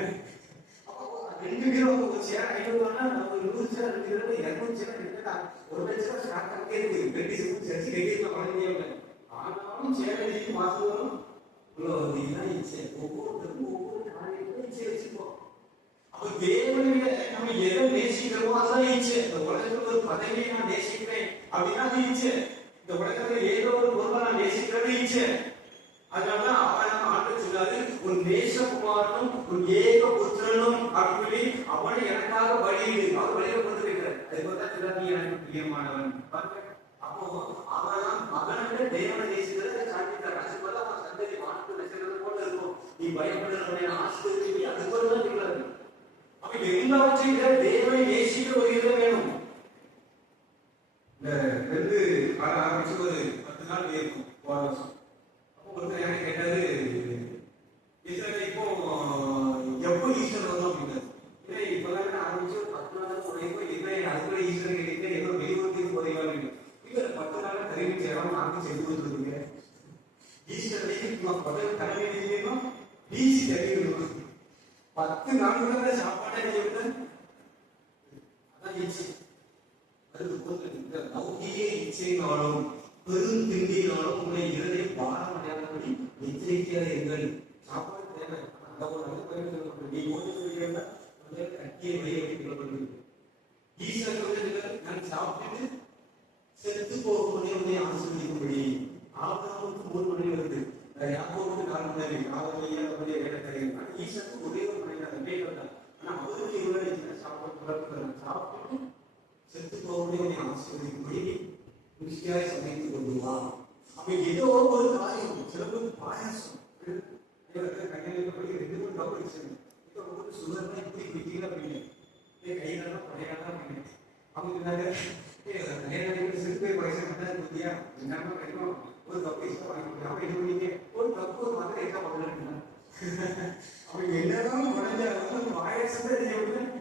2 பேரும் ஒரு சேர் ஐநூறுனா ஒரு 100 சேர் 200 சேர் எடுத்தா 1 லட்சம் ஸ்டார்ட் ஆகிட்டே இருக்கு. வெட்டி செஞ்சு ரெடியா பண்ணவே ஆனாலும் சேர் எடுத்து மாசம் இதுதான் இச்சை. ஒவ்வொருத்தருக்கும் ஒவ்வொரு காரியத்தையும் இச்சை வச்சுப்போம். அப்ப தேவனைய நம்ம எதை நேசிக்கிறோமோ அதுதான் இச்சை. இந்த உலகத்துல ஒரு பதவியை நான் நேசிக்கிறேன் அப்படின்னா அது இச்சை. இந்த உலகத்துல ஏதோ ஒரு பொருளை நான் நேசிக்கிறது இச்சை. அதனாலதான் அவன் ஆண்டு சொன்னாரு, ஒரு நேசகுமாரனும் ஒரு ஏக புத்திரனும் அப்படி அவனை எனக்காக வழியிடு. அவர் வழியில கொண்டு வைக்கிறார். அதுக்கு நீ எனக்கு பிரியமானவன். அப்போ அவன் மகனை தேவனை நேசிக்கிறத சாட்டிட்டார். அது போல அவன் சந்ததி வானத்து நட்சத்திரம் போல இருக்கும். நீ பயப்படுறவனை ஆசிரியர் அது போலதான் இருக்கிறாரு. அப்ப எல்லாவற்றையும் தேவனை நேசிக்கிற ஒரு இடம் வேணும். இந்த ஆரம்பிச்சு ஒரு 10 நாள் இருக்கும் போராட்டம். ஒருத்தர் எனக்கு கேட்டாரு, இப்போ எப்போ ஈஸ்டர் வரும் அப்படின்னாரு. ஏன்னா இப்பதான் ஆரம்பிச்சு 10 நாள் போறீங்க, என்ன அதுக்குள்ள ஈஸ்டர் கேட்டீங்க, ஏதோ வெளியூருக்கு போறீங்க அப்படின்னு. இல்ல 10 நாள் கருவி சேரம் நாக்கு செஞ்சு கொடுத்துருக்கீங்க. ஈஸ்டர் முதல் தலைமை நிலையம் ஈஸி தெரியும். 10 நாள் சாப்பாட்டை அதான் ஈஸி. அதுக்கு லௌகிக இச்சைனாலும் பெரும் திண்டினாலும் உங்களை இருதை பாரம் அடையாதபடி எச்சரிக்கையாக இருங்கள். சாப்பாடு தேவை. அந்த ஒரு நல்ல பயிர் நீ ஓய்வு கட்டிய வெளியே சொல்லப்படுகிறது. ஈஸ்வரர் நான் சாப்பிட்டுட்டு செத்து போகும்போதே உன்னை ஆசீர்வதிக்கும்படி. ஆபிரகாமுக்கு 3 மணி வருது, யாக்கோபுக்கு 4 மணி, ஈஸ்வருக்கு ஒரே ஒரு மணி தான் கேட்கலாம். ஆனா அவருக்கு இவ்வளவு சாப்பிட்டு செத்து போகும்போதே உன்னை ஆசீர்வதிக்கும்படி ருசியாய் சமைத்து கொண்டு வா. அப்ப ஏதோ ஒரு காரியம் சில பேர் பாயாசம் கல்யாணப்படி 2 டபுள் சுகர்னா இப்படி குடிக்கல அப்படின்னு கையில பழையாதான் அப்படின்னு அவங்க கல்யாணம் சிறுபே பைசா கட்டாது புத்தியா என்னமா கிடைக்கும் ஒரு கப்பு இஷ்டம் வாங்கி கொடுங்க. அப்ப என்ன பண்ணீங்க ஒரு கப்பு ஒரு மாதிரி எக்கா பண்ணலாம். அப்ப என்னதான் உடஞ்சாலும் பாயாசம்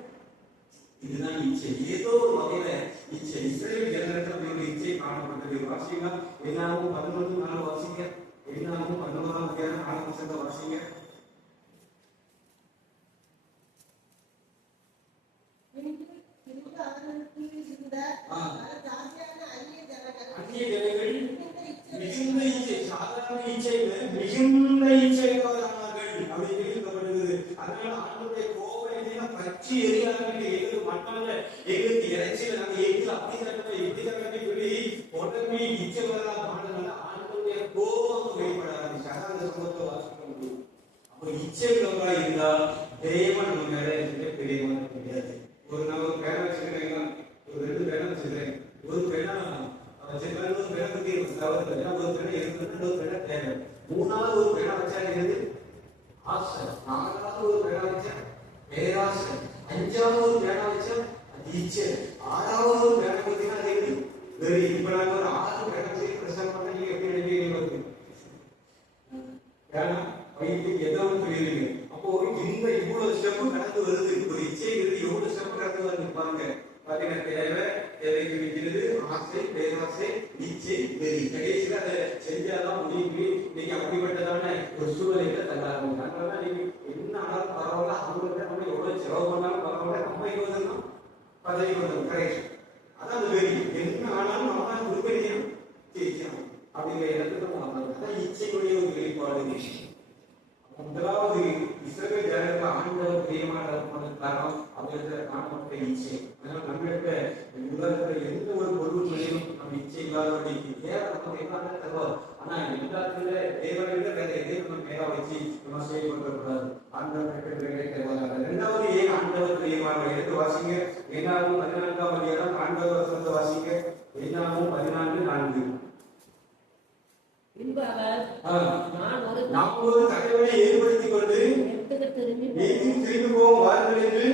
இதுதான் இச்சை. ஏதோ ஒரு வகையில இச்சை இஸ்ரவேல் ஜனங்களுக்கு இச்சை காணப்பட்டது. வாசிங்க எல்லாரும் 11 வாசிங்க. எல்லாரும் 11ஆம் அதிகாரம் 4 வாசிங்க. அந்நிய ஜனங்கள் மிகுந்த இச்சை, சாதாரண இச்சை மிகுந்த இச்சை அப்படின்னு சொல்லப்படுகிறது. அதனால பற்றி எரியாத எங்களுக்கு மண்ணால எங்களுக்கு இறைச்சியில நாங்க எங்களுக்கு அப்படி தரணும் இப்படி தரணும் சொல்லி உடனே இச்சவரா பாடுனால ஆண்டவருடைய கோபம் வெளிப்படாது. சகாத சமூகத்தை வாசிக்க முடியும். அப்போ இச்சைகளா இருந்தா தேவன் நம்ம மேல பிரியமான கிடையாது. ஒரு நான் ஒரு பேனா வச்சுக்கிறேங்க, ஒரு 2 பேனா வச்சுக்கிறேன். ஒரு பேனா வச்சுக்கிறேன், ஒரு பேனா பத்தி தவறு இல்லை. ஒரு பேனா இருக்கிறது, ஒரு பேனா தேவை. 3வது ஒரு பேனா வச்சா என்னது ஆசை. 4வது ஒரு பேனா வச்சா பேராசை. 5வது ஒரு பேனா வச்சா அது இச்சை. 6வது ஒரு பேனா பார்த்தீங்கன்னா அது எப்படி வெறி. இப்ப நாங்க ஒரு 6 பேனா வச்சு பிரசங்கம் பண்ண நீங்க எப்படி நினைக்கிறீங்க? பேனா வைத்து ஏதோ புரியுதுங்க. அப்போ இந்த இவ்வளவு ஸ்டெப் கடந்து வருது. ஒரு இச்சை எவ்வளவு ஸ்டெப் கடந்து வருது பாருங்க. பாத்தீங்கன்னா தேவை, தேவைக்கு வைக்கிறது, ஆசை, பேராசை, இச்சை, வெறி. கடைசியில் அதை செஞ்சாதான் முடிவு. நீங்க அப்படிப்பட்டதான ஒரு சூழ்நிலையில தள்ளாங்க. அதனால நீங்க என்ன ஆனாலும் பரவாயில்ல, அவங்கள்ட்ட நம்ம எவ்வளவு செலவு பண்ணாலும் பரவாயில்ல, நம்ம இவங்க பதவி வந்தோம். கரெக்ட். அதான் அந்த வெறி. என்ன ஆனாலும் நம்ம உருப்படியும் ஜெயிக்கணும் அப்படிங்கிற இடத்துக்கு நம்ம அதான் இச்சையுடைய ஒரு வெளிப்பாடு. முதலாவது இஸ்ரவேல் ஜனங்களுக்கு ஆண்டவர் பிரியமான காரணம் அவர்களிடத்துல காணப்பட்ட இச்சை. அதனால நம்மகிட்ட உலகத்துல எந்த ஒரு பொருள் தொழிலும் நம்ம இச்சை இல்லாதபடிக்கு வேற நமக்கு என்ன தருவார். ஆனா எல்லாத்துல தேவனிட வேற எதையும் நம்ம மேலா வச்சு நம்ம செயல்படக்கூடாது. ஆண்டவர் தருவாங்க. 2வது ஏன் ஆண்டவர் பிரியமான எடுத்து வாசிங்க. என்னாகும் 14ஆம் அதிகாரம் 4வது வசனத்தை வாசிங்க. என்னாகும் 14:4. நாம் ஒரு தலைவனை ஏற்படுத்திக் கொண்டு திரும்பி போவோம் வாருங்கள் என்று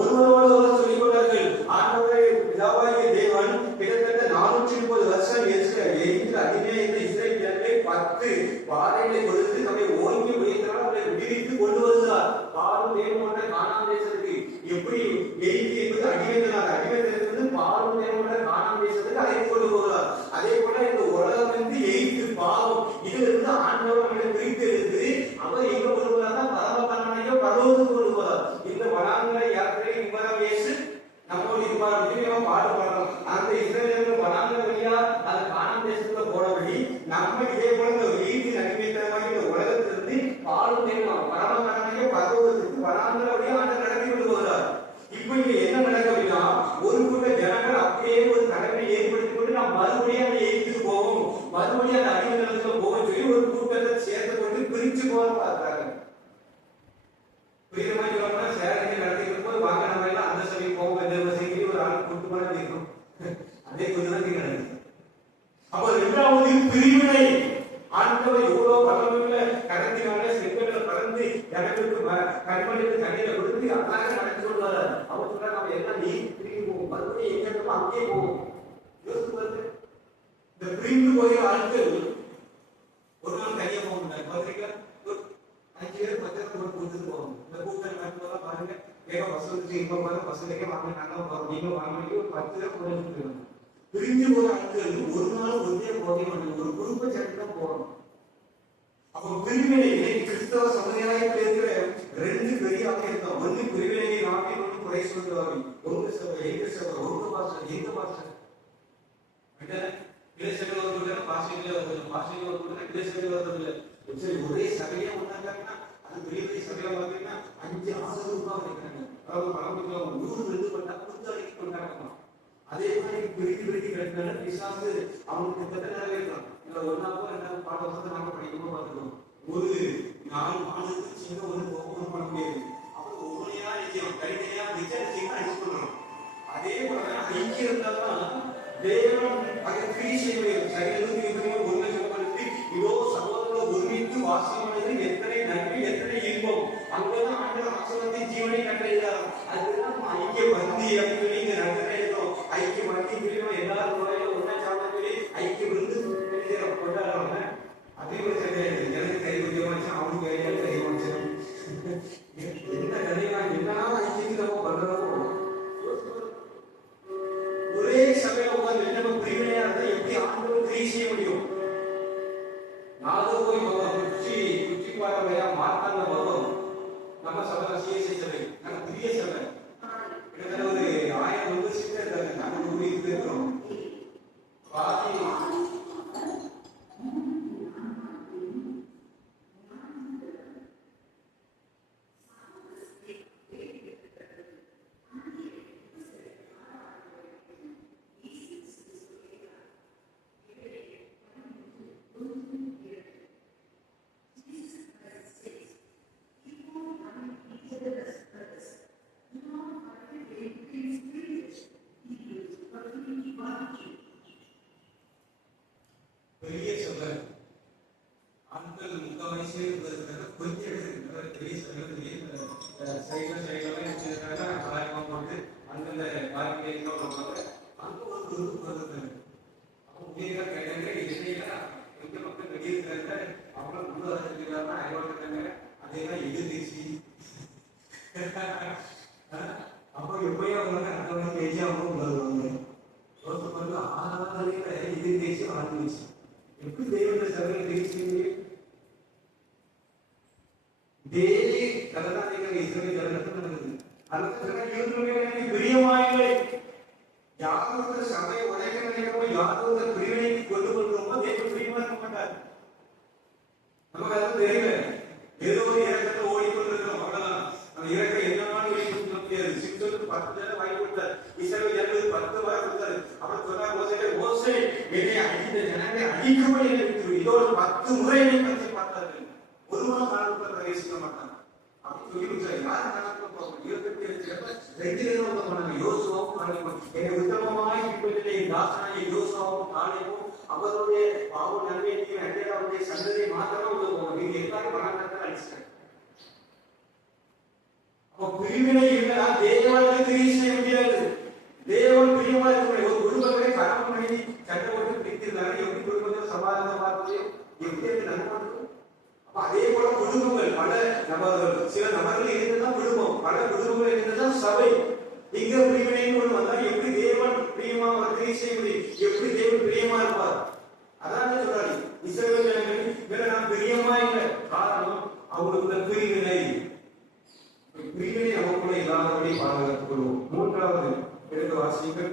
ஒருவரோடு ஒருவர் சொல்லிக் கொண்டார்கள். ஆண்டவரே பிதாவாகிய தேவன் கிட்டத்தட்ட 430 வருஷம் அதிலே இந்த இஸ்ரவேல் ஜனங்களை 10 பாதைகளை கொடுத்து நம்மை ஓங்கி உயர்த்தினால் அவரை விடுவித்து கொண்டு வருகிறார். பாலும் தேவனோட கானான் தேசத்துக்கு எப்படி எகிப்து என்பது அடிமைத்தனார். அடிமைத்தனத்திலிருந்து பாலும் தேவனோட கானான் தேசத்துக்கு அழைத்து கொண்டு போகிறார். அதே போல இந்த உலகம் வந்து எகிப்து பாவம் இதுல இருந்து ஆண்டவர் நம்மளை பிரித்து எடுத்து அவர் எங்க கொண்டு போறார்? பரமபதனாக பரலோகத்துக்கு கொண்டு போறார். இந்த வனாந்தர யாத்திரை இவ்வளவு இயேசு நம்மோடு இருப்பார். நம்ம பாடுபடுறோம். அந்த இஸ்ரவேலர்கள் வனாந்தர வழியா அந்த கானான் தேசத்துல போனபடி நம்ம இதே போல இந்த எகிப்தின் அடிமைத்தனமாக இந்த உலகத்திலிருந்து பாலும் தேவன் பரமபதனாக பரலோகத்துக்கு வனாந்தர வழியா ஆண்டவர் நடத்தி கொண்டு போகிறார். இப்ப இங்க என்ன நடக்க அப்படின்னா ஒரு கூட்ட ஜனங்கள் அப்படியே ஒரு தலைமை ஏற்படுத்திக் கொண்டு நாம் மறுபடியும் அந்த எகிப்துக்கு போவோம், மறுபடியும் அந்த அடிமைத்தனத்துல போக சொல்லி ஒரு கூட்டத்தை சேர்த்து கொண்டு பிரிச்சு போக பார்க்கிறாங்க. புரியுற மாதிரி சொல்லணும்னா சேரத்தை நடத்திட்டு இருக்கும்போது வாங்க நம்ம எல்லாம் அந்த சபைக்கு போவோம், இந்த சபைக்கு ஒரு ஆள் கூட்டு மாதிரி இருக்கும். அதே கொஞ்சம் தான் நடக்குது. அப்ப 2வது பிரிவினை. ஆண்டவர் எவ்வளவு வல்லமையுள்ள கடத்தினால செங்கல்ல பறந்து ஜனங்களுக்கு கண்மணிக்கு தண்ணியில கொடுத்து அழகாக நடத்தி கொள்வாரு. அவர் சொல்றாங்க நம்ம எல்லாம் நீ திரும்பி போவோம், மறுபடியும் எங்க இருக்கோமோ அங்கேயே போவோம். யோசித்து பாருங்க. இந்த பிரிந்து போகிற ஆட்கள் ஒரு நாள் தனியா போக முடியாது. பாத்தீங்களா? 5 பேர் 10 பேர் கூட கூட்டிட்டு போவோம். இந்த கூட்டம் நடத்துவதெல்லாம் பாருங்க. வேகம் பஸ் வந்து இப்ப பாருங்க பஸ்லயே வாங்க நாங்க போறோம், நீங்க வாங்க, ஒரு 10 பேர் கூட போயிடும். பிரிஞ்சு போற ஆட்கள் ஒரு நாள் ஒன்றே போக மாட்டாங்க, ஒரு குடும்ப சேர்த்து தான் போகணும். அப்போ பிரிவினை கிறிஸ்தவ சமுதாயத்தில் இருக்கிற 2 பெரிய ஆட்கள் இருக்காங்க. ஒன்று பிரிவினை நாட்டில் ஒன்று குறை சொல்லுவாங்க. ஒன்று சபை, எங்க சபை, ஒன்று பாஸ்டர், எங்க பாஸ்டர் கிளேசர்கள் வருவதில்லை, பாஸ்டர்கள் வருவதில்லை, பாஸ்டர்கள் வருவதில்லை, கிளேசர்கள் வருவதில்லை. சரி ஒரே சபையா ஒன்றாங்கன்னா அது பெரிய பெரிய சபையா பார்த்தீங்கன்னா 5 ஆசீர்வாதம் வைக்கிறாங்க. அதாவது பரம்பரையில் 100 விருது பண்ணா புத்தாடைக்கு கொண்டாடணும். அதே மாதிரி பிரித்து கட்டினால பிசாசு அவனுக்கு கிட்டத்தட்ட நிறைவேற்றான். இந்த 1வது 2வது பாட வருஷத்தை நாம படிக்கும்போது பார்த்துக்கணும். ஒரு 4 மாதத்துக்கு சின்ன ஒன்று ஒவ்வொரு பண்ண முடியாது. அப்புறம் ஒவ்வொன்றையா நிச்சயம் தனித்தனியா நிச்சயம் அடிச்சு கொள்றோம். அதே போல ஐக்கியம் இருந்தால்தான் தேவன் அதை கிரியை செய்ய முடியும். சரியாக ஒன்று சொல்லப்படுத்தி இதோ சகோதரர்கள் ஒருமித்து வாசியமானது எத்தனை நன்மை எத்தனை இன்பம். அங்கதான் ஆண்டவர் ஆசீர்வாதத்தை ஜீவனை கட்டளையிட்டார். அதுதான் ஐக்கிய பந்தி அப்படின்னு சொல்லி இங்க நடந்துட்டே இருக்கோம். ஐக்கிய பந்தி பிரிவு எல்லாரும் ஒன்னா சாப்பிட்டு ஐக்கிய விருந்து கொண்டாடுறாங்க. அதே ஒரு கிடையாது. எனக்கு கை கொஞ்சம் அவனுக்கு கையால் கை வச்சோம். என்ன கதையா என்ன ஐக்கியத்தில் நம்ம பண்றோம். ஒரே சபையில உட்கார்ந்து நம்ம பிரிவினையா இருந்தா எப்படி ஆண்டவர் கிரியை செய்ய முடியும்? நாகர் போய் குச்சி பாறையா மாட்டாங்க வரும். நம்ம சபை சிஎஸ்ஐ சபை நாங்க பெரிய சபை கிட்டத்தட்ட ஒரு 1000 மெம்பர்ஷிப் இருக்காங்க. நாங்க 120 இருக்கிறோம். பாதி கொஞ்சம் பெரிய சைக்கிள் ஆயிரமா போட்டு அந்தந்த பார்க்கிங் அங்க ஒரு குரூப் வருது. அவங்க கேட்டாங்க இல்லையா எங்க மக்கள் வெளியிருக்கிறாங்க அவங்க முழு அரசியலாம ஆய்வாடுறாங்க அதேதான் எதிர்கட்சி. அப்போ எப்பயும் அவங்க அடுத்தவங்க பேசி அவங்க வருவாங்க. ஒருத்தர் ஆறாவது எதிர்கட்சி ஆரம்பிச்சு எப்படி தெய்வத்தை சபையை பேசுவீங்க? டெய்லி கதனாதிகள் இஸ்ரவேல் ஜனங்கள் நடக்குது. அதுக்கு பிரியமாயில்லை யாரோட சபையை உடைக்க நினைக்கிறோமோ யாரோட பிரிவினைக்கு கொண்டு கொள்றோமோ தேவன் பிரியமா இருக்க மாட்டார். நமக்கு அது தெரியல. ஏதோ ஒரு இறக்கத்தை ஓடிக்கொண்டிருக்கிறோம் அவ்வளவுதான். அந்த இறக்க என்னன்னு வெளியே முடியாது. சிம்சனுக்கு 10 ஜனம் வாங்கி கொடுத்தார். இஸ்ரவேல் ஜனங்களுக்கு 10 வரை கொடுத்தாரு. அப்புறம் சொன்னா மோசே என்னை அடித்த ஜனங்களை அடிக்கும்படி எனக்கு இதோட 10 முறை என்னை பற்றி பார்த்தார்கள். ஒருவனும் காரணத்தை பிரவேசிக்க மாட்டாங்க. அப்படி சொல்லி வச்சாரு. யாரும் காரணத்தை போவாங்க. 2 பேரும் பண்ணாங்க. யோசுவாவும் காலேபும். என்னை உத்தமமாய் பின்பற்றின என் தாசனாகிய யோசுவாவும் காலேபும் அவருடைய பாவ நன்மையை அவருடைய சந்ததியை மாத்திரம் உதவுவாங்க. நீங்க எல்லாரும் பணத்தை அடிச்சிட்டாங்க. அப்ப பிரிவினை இல்லைன்னா தேவனுக்கு கிரியை செய்ய முடியாது. தேவன் பிரியமா இருக்க ஒரு குடும்பத்தை கணவன் மனைவி சண்டை போட்டு பிரித்திருந்தாங்க. எப்படி குடும்பத்தில் சமாதானம் பார்ப்பது எப்படி அது நன்மை? அதே போல குடும்பங்கள் பல நபர்கள் சில நபர்கள் இருந்ததுதான் குடும்பம், பல குடும்பங்கள் இருந்ததுதான் சபை. இங்க பிரிவினை கொண்டு வந்தா எப்படி தேவன் பிரியமா கிரியை செய்ய முடியும்? எப்படி தேவன் பிரியமா இருப்பார்? அதான் சொல்றாரு இஸ்ரவேல் ஜனங்கள் வேற நான் பிரியமா இல்லை. காரணம் அவங்களுக்குள்ள பிரிவினை. பிரிவினை நமக்குள்ள இல்லாதபடி பாதுகாத்துக் கொள்வோம். 3வது எடுத்து வாசிங்கள்.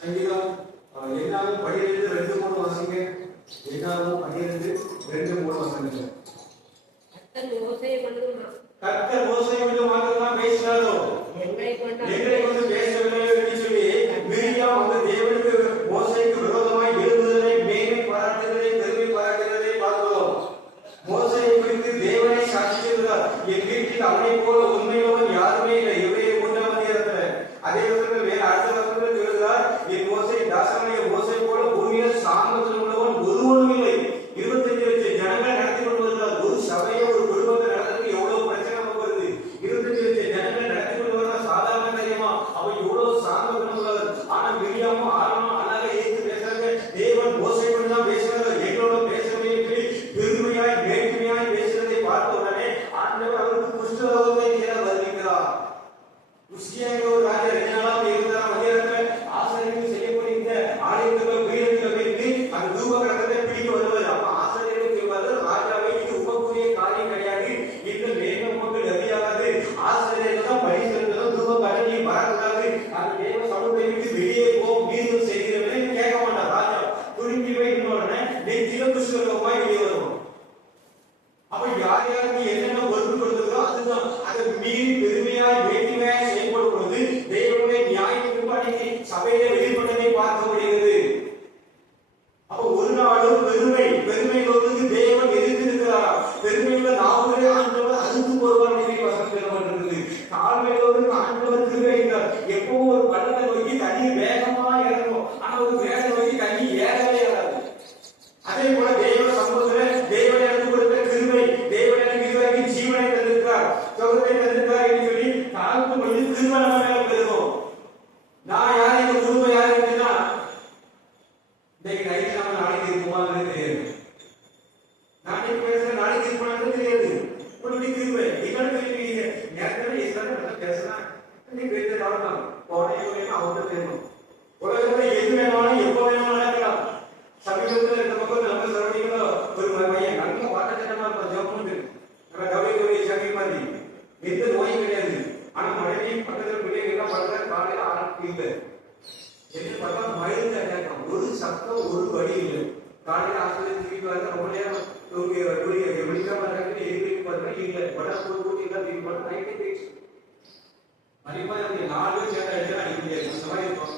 சங்கீதம் 7 12 2 3 வாசிங்க. 7 12 2 3 வசனங்கள். கர்த்தர் மோசேயோடு மாத்திரம் பேசினாரோ எங்களை கொண்டு பேசவில்லை என்று சொல்லி மிரியாம் அந்த தேவனுக்கு மோசேக்கு விரோதமாய் எழுதுவதை மேன்மை பாராட்டுவதை பெருமை பாராட்டுவதை பார்க்கிறோம். மோசேயை குறித்து தேவனை சாட்சி சொல்கிறார். என் வீட்டில் அவனை போல உண்மையுள்ளவன் யாருமே இல்லை. இவரே 3ஆம் அதிகாரத்தில் அதே வசனத்தில் வேற அடுத்த வசனத்தில் சொல்கிறார். என் மோசே தாசனாகிய மோசே போல பூமியில் சாமத்தில் உள்ளவன் ஒருவனும் இல்லை. 25 லட்சம் ஜனங்கள் நடத்தி கொண்டு வருகிறார். ஒரு சபையை ஒரு குடும்பத்தை நடத்துறதுக்கு எவ்வளவு பிரச்சனை நமக்கு வருது. 25 லட்சம் ஜனங்கள் நடத்தி கொண்டு வர சாதாரண தெரியுமா? அவன் எவ்வளவு சாந்தம் உள்ளவர். ஆனா மிரியாமும் ஆரோனும் அழகாக ஏற்று பேசுறாங்க. தேவன் மோசே கொண்டு தான் பேசுறாங்க. எங்களோட பேசவே பெருமையாய் வேற்றுமையாய் பேசுறதை பார்த்த உடனே ஆண்டவர் அவருக்கு குஷ்டரோகத்தை நேர வருகிறார். குஷ்டியாக ஒரு ராஜா 2 நாளாக இருந்தார். மதியத்தில் ஆசிரியர்கள் செய்யக்கூடிய இந்த ஆலயத்துக்கு பீடத்தில் வைத்து அந்த தூப கிரகத்தை பிடிக்க வருவார். அப்ப ஆசிரியர்கள் சொல்வாரு, ராஜாவை இது உபக்கூடிய காரியம் கிடையாது. இந்த வேத மக்கள் அறியாதது. ஆசிரியர்கள் தான் பலி செலுத்தணும். தூப கடனை வரக்கூடாது. அந்த தேவ சமூகத்தை விட்டு வெளியே போ மீண்டும் செய்கிறவரை கேட்க மாட்டார். ராஜா துணிஞ்சு போய் இன்னொன்னு நெஞ்சில குஷ்டரோகமாய் வெளியே வருவோம். அப்ப யார் யாருக்கு என்னென்ன பொறுப்பு கொடுத்ததோ அதுதான். அதை மீறி பெருமையாய் வேற்றுமையாய் செயல்படும் பொழுது தேவனுடைய நியாயத்திற்கு அன்னைக்கு சபையில வெளிப்பட்டதை பார்க்க முடிகிறது. அப்ப ஒரு நாளும் பெருமைகளுக்கு தேவன் எதிர்த்து இருக்கிறார். பெருமையுள்ள நாவுகளை ஆண்டவர் அறுத்து போடுவார் என்று வசனம் சொல்லப்பட்டிருக்கிறது. தாழ்மையோடு ஆண்டவர் திருவைகிறார். எப்பவும் ஒரு பள்ளத்தை நோக்கி தண்ணி வேகமா இறங்கும். ஆனா ஒரு வேலை நோக்கி தண்ணி ஏறவே ஏறாது. அதே போல தேவ சமூகத்தில் தேவனை எனக்கு கொடுத்த கிருபை, தேவன் எனக்கு இதுவரைக்கும் ஜீவனை தந்திருக்கிறார், சுகத்தை தந்திருக்கிறார் என்று சொல்லி தாழ்த்தும் பொழுது கிருபை நம்ம மேல பெருகும். நான் யார், இந்த குடும்பம் யாரு அப்படின்னா இன்னைக்கு நைட்டு நம்ம நாளைக்கு இருக்குமான்னு தெரியாது. நாளைக்கு பேசுற நாளைக்கு இருக்குமான்னு தெரியாது. உங்களுடைய கிருபை நீங்கள் தெரிவிக்கிறீங்க. நேரத்தில் ஈஸ்வரன் பேசலாம். நீ பேச நடக்கலாம். உடனே அவங்க பேசணும். உலகத்துல எது வேணாலும் எப்போ வேணாலும் நடக்கலாம். சமீபத்தில் இந்த பக்கம் நம்ம சரௌண்டிங்ல ஒரு பையன் நல்ல வாட்டச்சட்டமா இருப்பான். ஜோப்பு நம்ம கவலை சமீபி எந்த நோயும் கிடையாது. ஆனா மனைவி பக்கத்துல பிள்ளைங்க எல்லாம் பண்ற காலையில ஆரம்பிக்கல என்ன பார்த்தா மயிலுக்கு அட்டாக். ஒரு சத்தம் ஒரு வழி இல்லை. காலையில ஆஸ்பத்திரி திரும்பி பார்த்தா ரொம்ப நேரம் முடிக்காம இருக்காங்க. எழுதி பார்த்தா இல்லை படா போட்டு எல்லாம் திரும்பி பார்த்தா நைட்டே போயிடுச்சு. கண்டிப்பா 4 சேட்டை எடுத்து அடிக்க முடியாது. அந்த மாதிரி இருக்கும்.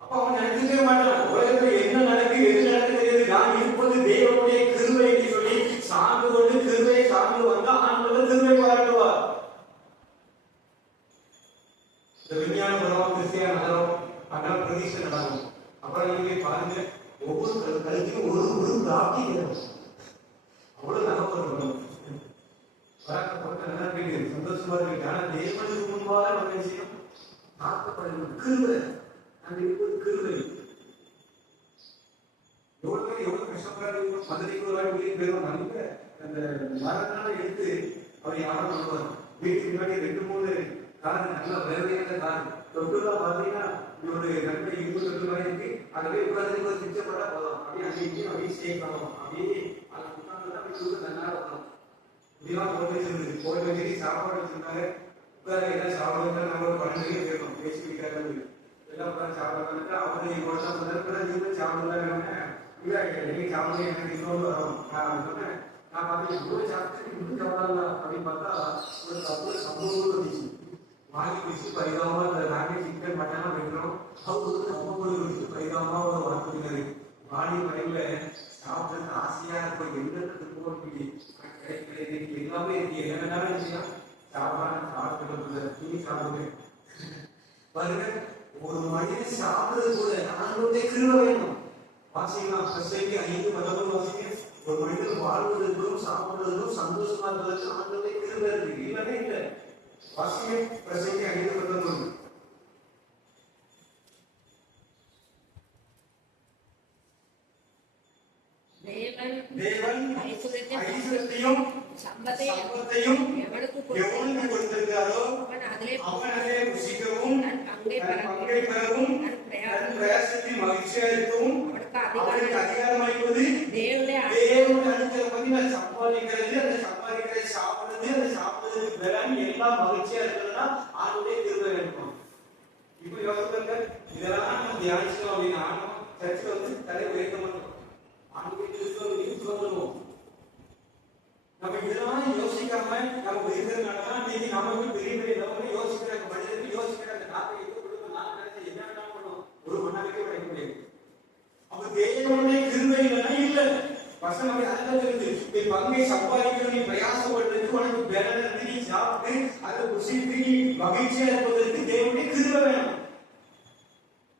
அப்ப அவன் நினைக்கவே மாட்டான். உலகத்துல என்ன நடக்குது எது நடக்குது தெரியாது. நான் இப்போது தேவனுடைய கிருபை என்று சொல்லி சார்ந்து கொண்டு கிருபையை சார்ந்து வந்தா ஆண்டவர் கிருபை பாராட்டுவார். இந்த விஞ்ஞான பருவம் கிறிஸ்தியான நகரம் அங்கெல்லாம் பிரதிஷ்டை நடக்கும். அப்புறம் நீங்க பாருங்க ஒவ்வொரு கருத்துக்கும் ஒரு பிராப்தி அவ்வளவு நகை நல்லா இருக்கு, சந்தோஷமா இருக்கு. ஆனா தேவனுக்கு முன்பாக நம்ம என்ன செய்யணும்? காக்கப்படணும். கிருபை, நாங்கள் இருப்பது கிருபை. எவ்வளவு கஷ்டப்படுறாரு. மதுரைக்கு ஒரு வாட்டி வெளியே போயிடும். நல்ல அந்த மரத்தால எடுத்து அவர் யாரும் பண்ணுவார். வீட்டுக்கு முன்னாடி 2-3 கார், நல்ல வேலையான கார். தொட்டுலாம் பாத்தீங்கன்னா ஒரு நன்மை 20 மாதிரி இருக்கு. அதுவே உட்கார்ந்து ஒரு பிச்சைப்படா போதும். அப்படியே அங்கேயும் அப்படியே சேர்க்கலாம். அப்படியே அந்த உட்கார்ந்து அப்படி நல்லா இருக்கும். இப்படிலாம் போட்டு வச்சிருந்தது. போட்டு வச்சு சாப்பாடு வச்சிருந்தாங்க. உட்கார எல்லாம் சாப்பிடுறது நம்ம ஒரு 12 பேரும் பேசிக்கிட்டாங்க. எல்லாம் உட்காந்து சாப்பிடுறாங்க. அவரு எங்களோட சொன்னாரு, நீங்க சாப்பிடலாம். இல்ல நீங்க சாப்பிட எனக்கு இன்னொரு வரும். நான் சொன்னேன், நான் பார்த்து இவ்வளவு சாப்பிட்டு இன்னும் சாப்பிடலாம் அப்படின்னு பார்த்தா ஒரு கப்பு சம்பவம் வந்துச்சு. வாங்கி வச்சு பரிதாபமா நாங்கள் சிக்கன் மட்டனா வைக்கிறோம். அவருக்கு சம்பவம் வச்சு பரிதாபமா ஒரு வாங்கினாரு. வாடி வரையில சாப்பிட்றது ஆசையா இருக்கும். என்னென்ன போட்டு கிடைக்கிறது எல்லாமே இருக்கு. என்ன வேணாலும் விஷயம் சாப்பிட்டு நீங்க சாப்பிடுங்க. பாருங்க, ஒரு மனிதன் சாப்பிடுறது கூட ஆண்டவருடைய கிருபை வேணும். வாசிக்கலாம் 5:11 வாசிங்க. ஒரு மனிதன் வாழ்வதற்கும் சாப்பிடுவதற்கும் சந்தோஷமா இருப்பதற்கு ஆண்டவருடைய கிருபை இருக்கு. இல்லவே இல்லை. வாசிங்க 5:11. தேவன் ஐஸ்வரியத்தையும் சம்பத்தையும் எவனுக்கு கொடுத்திருக்காரோ அவன் அதிலே புசிக்கவும் பங்கை பெறவும் பிரயாசத்தில் மகிழ்ச்சியா இருக்கவும் அவனுக்கு அதிகாரம் அளிப்பது தேவனுடைய அனுகிரகம். சம்பாதிக்கிறது, அந்த சம்பாதிக்கிறதை சாப்பிடுறது, அந்த சாப்பிடுறதுக்கு பலன் எல்லாம் மகிழ்ச்சியா இருக்கிறதுனா ஆண்டவருடைய கிருபை இருக்கும். இப்ப யோசிக்க இதெல்லாம் நம்ம தியானிச்சோம் அப்படின்னா சர்ச்சில் வந்து தலை உயர்த்த மாட்டோம். நம்ம இதெல்லாம் யோசிக்காம நம்ம இருக்கிறதுனாலதான் நீங்க நமக்கு பெரிய பெரிய லெவலில் யோசிக்கிற மனிதர்கள் யோசிக்கிற அந்த நாட்டை நான் நினைச்சேன் என்ன வேணா பண்ணுவோம். ஒரு மண்ணாவே உடைக்க முடியாது. அப்ப தேவனுடைய கிருபை இல்லைன்னா இல்ல பசங்க அப்படி அதெல்லாம் தெரிஞ்சு நீ பங்கை சம்பாதிக்கணும், நீ பிரயாசப்படுறதுக்கு உனக்கு பெறல நீ சாப்பிட்டு அதை புசித்து நீ மகிழ்ச்சியா இருப்பதற்கு தேவனுடைய கிருபை வேணும்.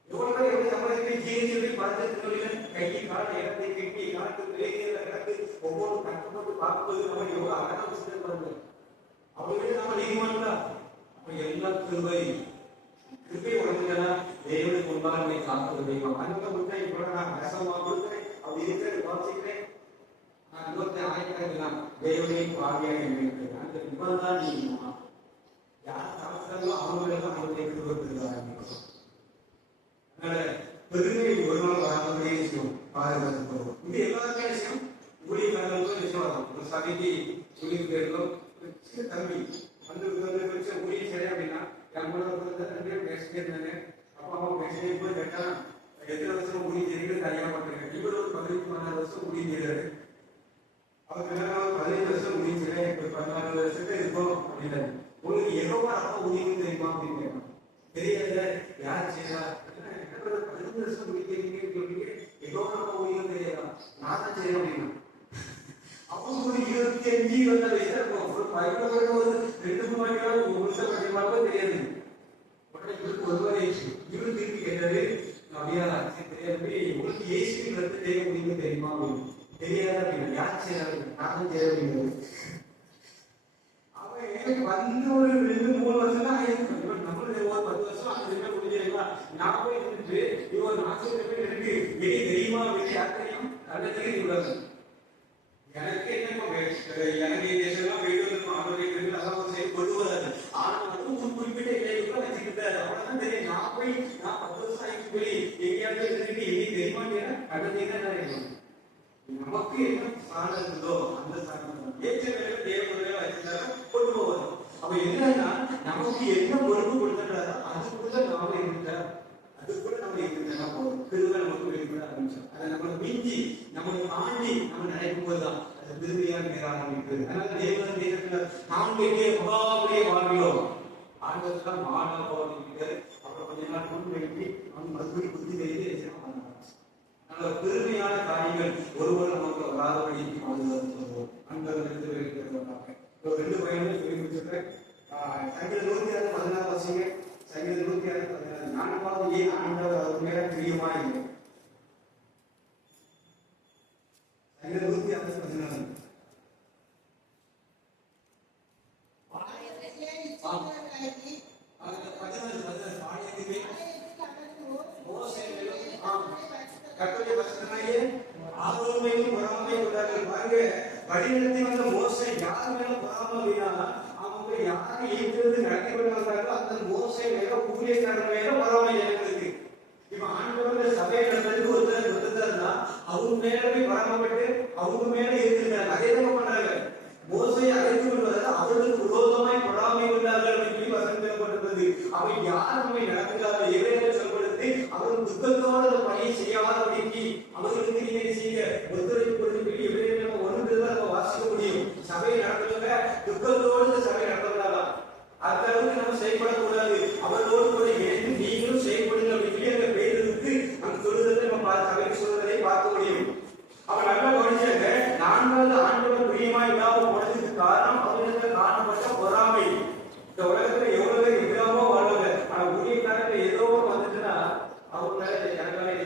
எவ்வளவு பேர் எப்படி சம்பாதிக்க ஜீவிச்சு படத்தை கையை கால இடத்தை கட்டி காட்டு வேலையில கிடக்கு ஒவ்வொரு கஷ்டப்பட்டு பார்ப்பது நம்ம எவ்வளவு அழகா விஷயம் பண்ணுங்க. அவங்களே நம்ம நீதிமான்களா? அப்ப எல்லா கிருபை உடம்புனா தேவனுக்கு முன்பாக நம்மை காப்பது தெய்வம். அந்த முட்டை இப்ப நான் ரசமா கொடுக்கிறேன் அப்படி இருக்கிறது வாசிக்கிறேன். நான் இன்னொருத்த ஆய்க்கிறேன் தேவனை பாவியாக இருக்கிறேன். அந்த விபதான் நீதிமா யார் சாப்பிட்டாங்களோ அவங்களெல்லாம் அவங்களுடைய கிருபை. பெருமை ஒரு நாள் வராமலே விஷயம் பாதுகாத்து இது எல்லாருமே விஷயம் ஊழியர்களுக்கும் விஷயம் வரும். ஒரு சபைக்கு ஊழியர்களும் தம்பி வந்து ஊழியம் சரி அப்படின்னா பேசிட்டே இருந்தாங்க. அப்போ அவங்க பேசிட்டே போய் கேட்டா எத்தனை வருஷம் ஊழியம் செய்யுங்க தனியாக பண்ணுறேன். இவர் ஒரு 15-16 வருஷம் ஊழியம் செய்யறாரு. அவருக்கு 15 வருஷம் ஊழியம் செய்யறேன், இப்போ 14 வருஷத்துக்கு இருக்கும் அப்படின்னாரு. உங்களுக்கு எவ்வளோ அப்போ ஊழியம் தெரியுமா அப்படின்னு கேட்கணும். தெரியாத யார் செய்யறா 15 வருஷம் ஊழியம் எவ்வளோ ஊழியம் தெரியாதா நான் தான் செய்யறேன் அப்படின்னா அப்போ ஒரு 25-20 வயசா இருக்கும். ஒரு 15 ஒரு 2-3 மணிக்காவது ஒரு வருஷம் படிப்பாலும் தெரியாது. உடனே இவருக்கு ஒரு வயசு இவரு திருப்பி கேட்டாரு அப்படியா தெரியாது உங்களுக்கு ஏசிக்கு வந்து தெரிய முடியுங்க தெரியுமா அப்படின்னு. தெரியாதா அப்படின்னா யார் செய்யறாரு நானும் செய்ய அப்படிங்கிறது. அவன் எனக்கு வந்து ஒரு 2-3 வருஷம் தான் ஆயிருக்கும். இவன் நம்மளுடைய ஒரு 10 வருஷம் அது முடிஞ்சிருக்கலாம். நான் போய் இருந்துட்டு இவன் 40 பேர் இருக்கு வெளியே தெரியுமா வெளியே யார் தெரியும் கண்டத்துக்கு இவ்வளவு எனக்கு என்ன எனக்கு தேசம்லாம் வீடு இருக்கும். அவருடைய அதெல்லாம் சரி கொண்டு வராது. ஆனா வந்து ஒரு குறிப்பிட்ட இலைக்குள்ள வச்சுக்கிட்டாரு. அவ்வளவுதான் தெரியும். நான் போய் நான் 10 வருஷம் ஆயிடுச்சு போய் எங்கேயாவது இருந்துட்டு எங்கேயும் தெரியுமா கண்டத்துக்கு தான் நினைக்கணும். நமக்கு என்ன சாணம் இருக்குதோ அந்த சாணம் ஏற்ற வேலை தேவையான வச்சிருந்தாரு கொண்டு போவாரு. அப்ப என்னன்னா நமக்கு என்ன பொறுப்பு கொடுத்துட்டாரோ அதுக்குள்ள நாம இருந்த அதுக்குள்ள நம்ம இருந்தா போதும். திரும்ப நமக்கு வெளிப்பட ஆரம்பிச்சோம். அதை நம்ம மிஞ்சி நம்ம தாண்டி நம்ம நினைக்கும் போதுதான் அது திரும்பியா நேர ஆரம்பிக்குது. அதனால தேவன் தேசத்துல நாம் கேட்க மகாபலிய வாழ்கிறோம். ஆண்டவர் தான் மாணவ போவாங்க. அப்புறம் கொஞ்ச நாள் முன் வைத்து அவன் மறுபடியும் புத்தி செய்து நல்ல பெருமையான காரியங்கள் ஒருவர் நமக்கு வராதபடி சொல்லுவோம். அன்பர்களுக்கு இருக்கிறாங்க. 2 பையனும் சொல்லி முடிச்சிருக்கேன். சங்கீதம் 116 வாசிங்க. சங்கீதம் 116 4வது ஏன் ஆண்டவர் அவர் மேல பிரியமா இல்லை. சங்கீதம் 116 வழிநடத்தி வந்த மோசே யார் மேல பொறாமை அப்படின்னா அவங்க யாரு ஈர்த்திருந்து நடத்தி கொண்டு வந்தாங்களோ அந்த மோசே மேல ஊழியக்காரர் மேல பொறாமை எனக்கு. இப்ப ஆண்டவர்கள் சபையை நடத்துறதுக்கு ஒருத்தர்னா அவங்க மேலவே பொறாமப்பட்டு அவங்க மேல இருந்திருக்காங்க. அதே தான் பண்றாங்க. மோசையை அழைத்து கொள்வதால் அவர்களுக்கு விரோதமாய் பொறாமை கொண்டார்கள் அப்படின்னு சொல்லி வசனப்பட்டிருந்தது. அவை யார் நம்மை நடத்துகிறாரோ எவரையும் சொல்லப்படுத்தி அவர்கள் துக்கத்தோடு அந்த பணியை செய்யாதபடிக்கு அவர்களுக்கு நீங்க செய்ய ஒத்துழைப்பு கொடுத்து எவரையும் நம்ம ஒன்று தான் நம்ம வாசிக்க முடியும். சபையை நடத்துவங்க துக்கத்தோடு சபை நடத்தப்படாதான். அந்த அளவுக்கு நம்ம செயல்படக்கூடாது. அவர்களோடு கூட இணைந்து நீங்களும் செயல்படுங்க அப்படின்னு சொல்லி அந்த பேருக்கு அந்த சொல்லுறதை நம்ம சபைக்கு சொல்றதை பார்க்க முடியும். அவன் நல்லா கவனிச்சாங்க. 4வது ஆண்டவர் பிரியமா இல்லாம போனதுக்கு காரணம் அவர்களுக்கு காணப்பட்ட பொறாமை. இந்த உலகத்துல எவ்வளவு எவ்வளவோ வாழ்வாங்க. ஆனா ஊழியக்காரங்க ஏதோ வந்துட்டுன்னா அவங்களால ஜனங்களால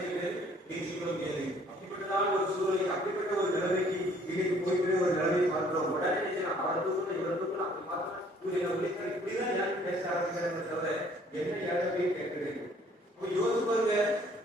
பேசிக்கொள்ள முடியாது. அப்படிப்பட்டதான் ஒரு சூழலுக்கு அப்படிப்பட்ட ஒரு நிலைமைக்கு இன்னைக்கு போய்ட்டு ஒரு நிலைமை பார்க்கிறோம். உடனே அவர்களுக்கு இவர்களுக்கு அப்படி பார்த்தா இப்படிதான் யாரும் பேச ஆரம்பிக்கிறாங்க தவிர என்ன யாருமே கேட்கிறது. யோசிச்சு பாருங்க.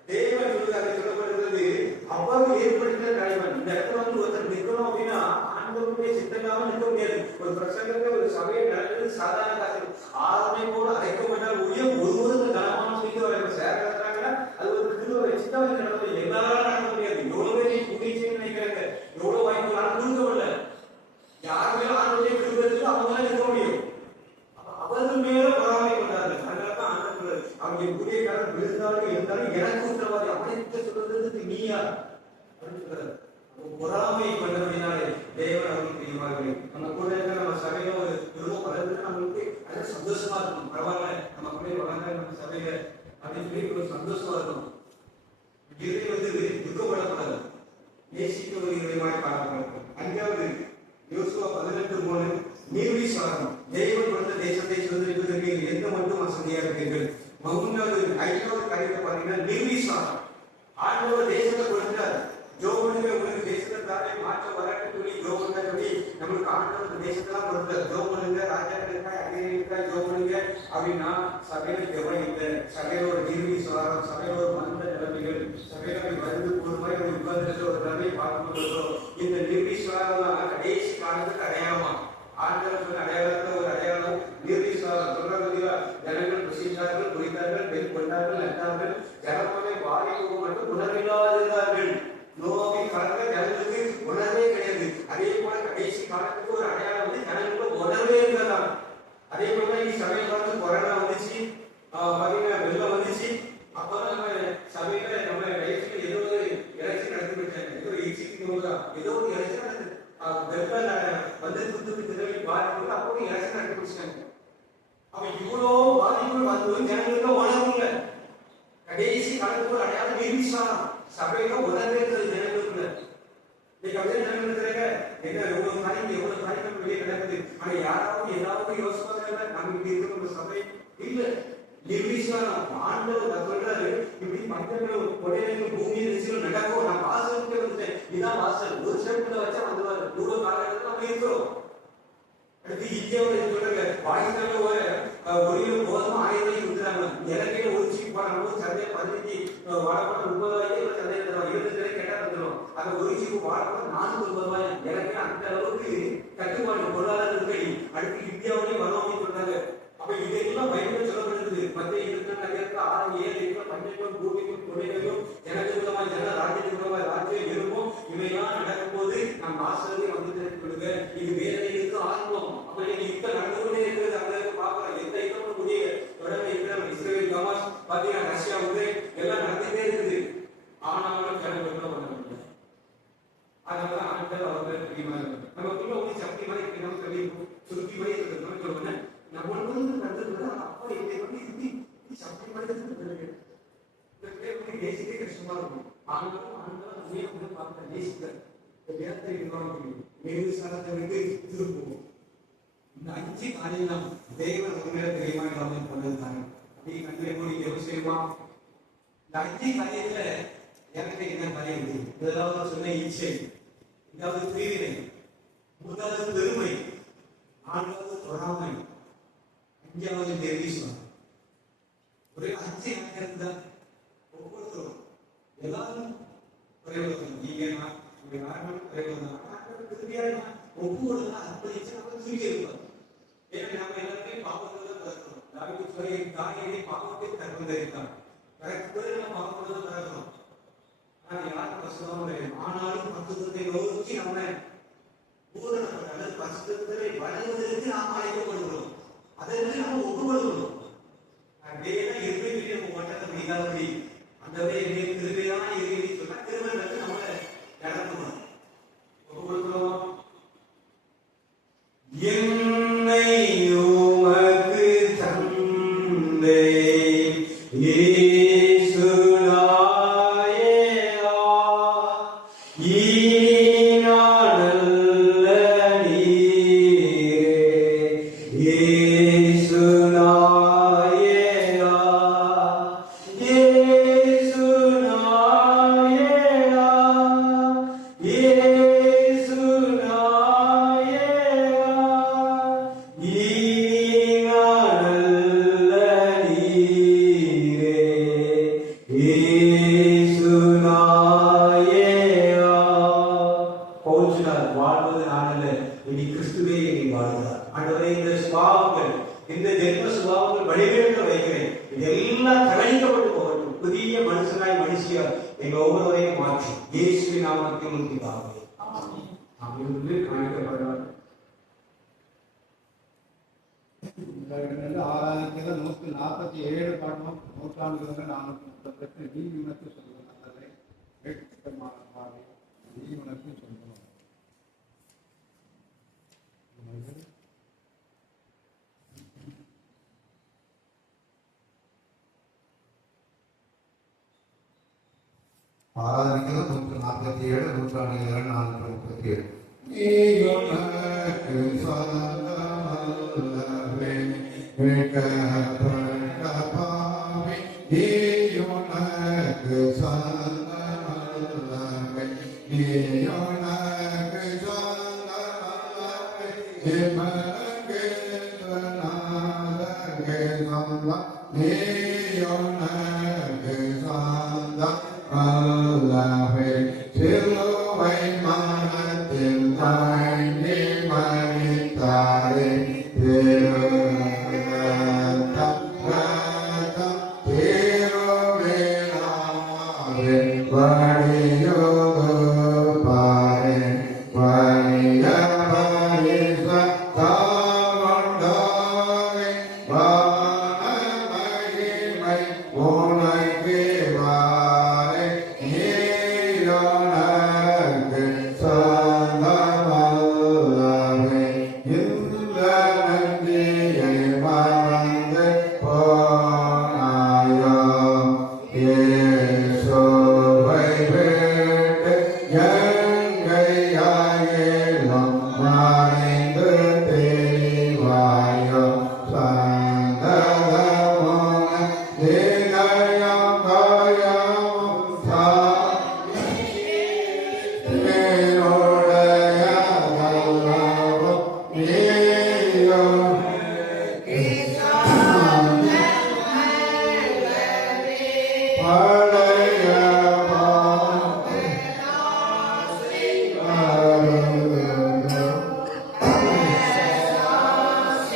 தேவன் அதை சொல்லப்படுகிறது அவ்வாறு ஏற்படுத்த தலைவன். இந்த இடத்துல வந்து ஒருத்தர் நிற்கணும் அப்படின்னா ஆண்டவருடைய சித்தமாக நிற்க முடியாது. ஒரு பிரசங்கத்தை ஒரு சபையை நடத்துறது சாதாரண காரியம். ஆறுமை போல அழைக்கப்பட்டால் ஊழியம் ஒருவருக்கு கனமான சொல்லிட்டு சேர நடத்துறாங்கன்னா அது ஒரு திருவ வச்சுதான் நடத்த எல்லாரும் நடத்த முடியாது. எவ்வளவு பேர் கூலி செய்ய நினைக்கிறாங்க. எவ்வளவு வாய்ப்பு கொடுக்கவில்ல. யாருமே ஆண்டவருடைய திருவத்தில் அவங்க நிற்க முடியும். அவர்கள் மேல பொறாமை கொண்டார்கள். அதனாலதான் ஆண்டவர் அவங்க ஊழியக்காரர் விழுந்தாலும் இருந்தாலும் எனக்கு உத்தரவாதி அவனை சொல்றதுக்கு நீயா பொறாமை கொண்டபடினாலே தேவன் அவர்களுக்கு பிரியமாகவே நம்ம கூட இருக்க நம்ம சபையில ஒரு குடும்பம் வளர்ந்து நம்மளுக்கு அது சந்தோஷமா இருக்கும். பரவாயில்ல நம்ம கூட வளர்ந்த நம்ம சபையில அப்படின்னு சொல்லி ஒரு சந்தோஷமா இருக்கும். இதை வந்து துக்கப்படக்கூடாது. நேசிக்க ஒரு விதமாக காணப்படும். 5வது யோசுவா 18:3 நிர்விசாரம். தேவன் கொடுத்த தேசத்தை சுதந்திரிப்பதற்கு எந்த மட்டும் வசதியா இருக்கீர்கள். 3வது 5வது காரியத்தை பாத்தீங்கன்னா நிர்விசாரம். ஆண்டவர் தேசத்தை கொடுத்தார். ஜோபனுக்கு உங்களுக்கு தேசத்தாரை மாற்ற வராட்டு சொல்லி ஜோபனை சொல்லி நம்மளுக்கு ஆண்டவர் தேசத்தெல்லாம் கொடுத்தார். ஜோபனுங்க ராஜாக்களுக்கா அகிலேக்கா ஜோபனுங்க அப்படின்னா சபையில ஜெபம் இல்லை. சபையில ஒரு நிர்விசாரம், சபையில ஒரு மந்த நிலைமைகள், சபையில வந்து ஒரு மாதிரி ஒரு விவாதத்துல ஒரு நிலைமை பார்க்கணும். இந்த நிர்விசாரம் கடைசி காலத்துக்கு அடையாளமா ஆண்டவர் சொன்ன அடையாளத்தை ஒரு அடையாளம் நிர்விசாரம் சொல்றாங்க. ஜனங்கள் புசித்தார்கள், குடித்தார்கள், பெண் கொண்டார்கள், நட்டார்கள், ஜனமனை பாதிப்பு மட்டும் உணர்வில்லாதிருந்தார்கள். நோவை கலந்த ஜனங்களுக்கு உணர்வே கிடையாது. அதே போல கடைசி காலத்துக்கு ஒரு அடையாளம் வந்து ஜனங்களுக்கு உணர்வே இருந்ததான். அதே போல இனி சபையில வந்து கொரோனா வந்துச்சு, வெள்ளம் வந்துச்சு. அப்பதான் நம்ம சபையில நம்ம லைஃப்ல ஏதோ ஒரு எலெக்ஷன் நடத்தி வச்சாங்க. ஏதோ ஏதோ ஒரு எலெக்ஷன் நடந்து வெள்ளம் வந்து துத்துக்கு திருவி பாதிப்பு அப்போ எலெக்ஷன் நடத்தி வச்சாங்க. அப்ப இவ்வளோ பாதிப்புகள் வந்து ஜனங்களுக்கு உணர்வு இல்லை. கடைசி காலத்துக்கு ஒரு அடையாளம் நிர்விசாரம். சபையில உணர்வே ஜனங்களுக்கு என்ன எவ்வளவு காரியம் வெளியே நடக்குது. ஆனா யாராவது ஏதாவது யோசிப்பாங்க நமக்கு இருக்கிற சபை இல்ல நிர்விசாரம். ஆண்டவர் சொல்றாரு இப்படி பஞ்சங்கள் கொடைகள் பூமியில் நடக்கும். நான் வாசலுக்கு வந்துட்டேன். இதான் வாசல். ஒரு ஸ்டெப்ல வச்சா வந்துவாரு. 100 காலகட்டத்தில் நம்ம இருக்கிறோம். அடுத்து இந்தியாவில் சொல்றாங்க பாகிஸ்தான்ல ஒரு கோதுமை 1000 கொடுக்குறாங்க. இலக்கையில ஒரு சீப் போனாலும் சந்தையை 15 வாழைப்பழம் 30 ரூபாய்க்கு சந்தையில் தருவாங்க. 20 கேட்டா தந்துடும். அந்த ஒரு சீப்பு வாழைப்பழம் 450 ரூபாய். இலக்கை அந்த அளவுக்கு கட்டுப்பாடு பொருளாதார இருக்கடி. அடுத்து இந்தியாவிலேயே வரும் அப்படின்னு சொல்றாங்க. அப்ப இதெல்லாம் பைபிள் சொல்லப்படுது. மத்திய 22 6 7 பஞ்சங்களும் பூமிக்கும் கொடைகளும் ஜனஜீவிதமாய் ஜன ராஜ்யஜீவிதமாய் ராஜ்யம் இருக்கும். இவையெல்லாம் நடக்கும் போது நம் ஆசிரியர் வந்து தெரிவித்துக் இது வேதனைக்கு ஆரம்பம். அப்ப நீங்க யுத்தம் நடந்து கொண்டே இருக்கிறது. அங்க பாக்குறோம். எந்த யுத்தமும் முடிய தொடர்ந்து இருக்கிற இஸ்ரேல் ஹமாஸ் பாத்தீங்கன்னா ரஷ்யா உக்ரைன் எல்லாம் நடந்துட்டே இருக்குது. ஆனாலும் ஜனங்களுக்குள்ள பண்ண முடியாது. அதனாலதான் ஆண்கள் அவர்கள் பிரியமா இருக்கு. நமக்குள்ள ஒரு சக்தி மாதிரி நம்ம சொல்லி சுருக்கி மாதிரி இருக்கிறது சொல்லுங்க. நம்ம நடந்தது அப்பா இதை வந்து இப்படி சக்தி மாதிரி நேசிக்க கஷ்டமா இருக்கும். ஆனாலும் ஆண்கள் பார்க்க நேசிக்க வேதத்தை நிர்விசாரத்திற்கு திருப்புவோம். இந்த 5 காரியம் தேவன் உண்மையில தெரியுமா பண்ணதுதாங்க. அப்படி கண்களை மூடி எவ்வளவு செய்யுமா? இந்த 5 காரியத்துல எனக்கு என்ன காரியம் இருக்கு? முதலாவது சொன்ன இச்சை, 2வது பிரிவினை, 3வது பெருமை, 4வது பொறாமை, 5வது நிர்விசாரம். ஒரு 5 காரியம் தான் ஒவ்வொருத்தரும் எல்லாரும் குறைவுதான். நீங்க யாரும் குறைவுதான். திருப்தியா அப்படி நம்ம தூக்கி இருப்போம். ஏன்னா நம்ம எல்லாருமே பாவத்துல தான் பிறக்கணும். தாவீது சொல்லி தானியேலை பாவத்தை கற்பந்தரித்தான். பிறக்கும்போது நம்ம பாவத்துல தான் பிறக்கணும். ஆனா யாரும் கஷ்டம் இல்லை. ஆனாலும் பரிசுத்தத்தை நோக்கி நம்ம பூரணப்பட்ட பரிசுத்தத்தை வளர்வதற்கு நாம் அழைக்கப்படுகிறோம். அதற்கு நம்ம ஒப்புக்கொள்கிறோம். அப்படியேதான் இருமையிலே நம்ம ஒட்டத்தை முடியாதபடி அந்த கிருபையான இறைவனை சொன்னா கிருபை வந்து நம்மளை நடத்தணும். ஒப்புக்கொள்கிறோம். என்னை உமக்கு தந்தை வாழ்வது நானல்ல, இனி கிறிஸ்துவே என்னை வாழ்கிறார். ஆண்டவரே, இந்த சுபாவங்கள், இந்த ஜென்ம சுபாவங்கள் வழிவேற்ற வைக்கிறேன். இதெல்லாம் கலைக்கப்பட்டு போகட்டும். புதிய மனுஷனாய் மனுஷியா எங்க ஒவ்வொருவரையும் மாற்றி இயேசுவின் நாமத்தில் முன்பிதாவே அப்படின்னு காணிக்கப்படுவார். ஆராய்ச்சியில 147 பாடமும் 438 நீதிமனத்தை சொல்லுங்கள். நீதிமனத்தை சொல்லணும். ஆராதனைக்கு 147 437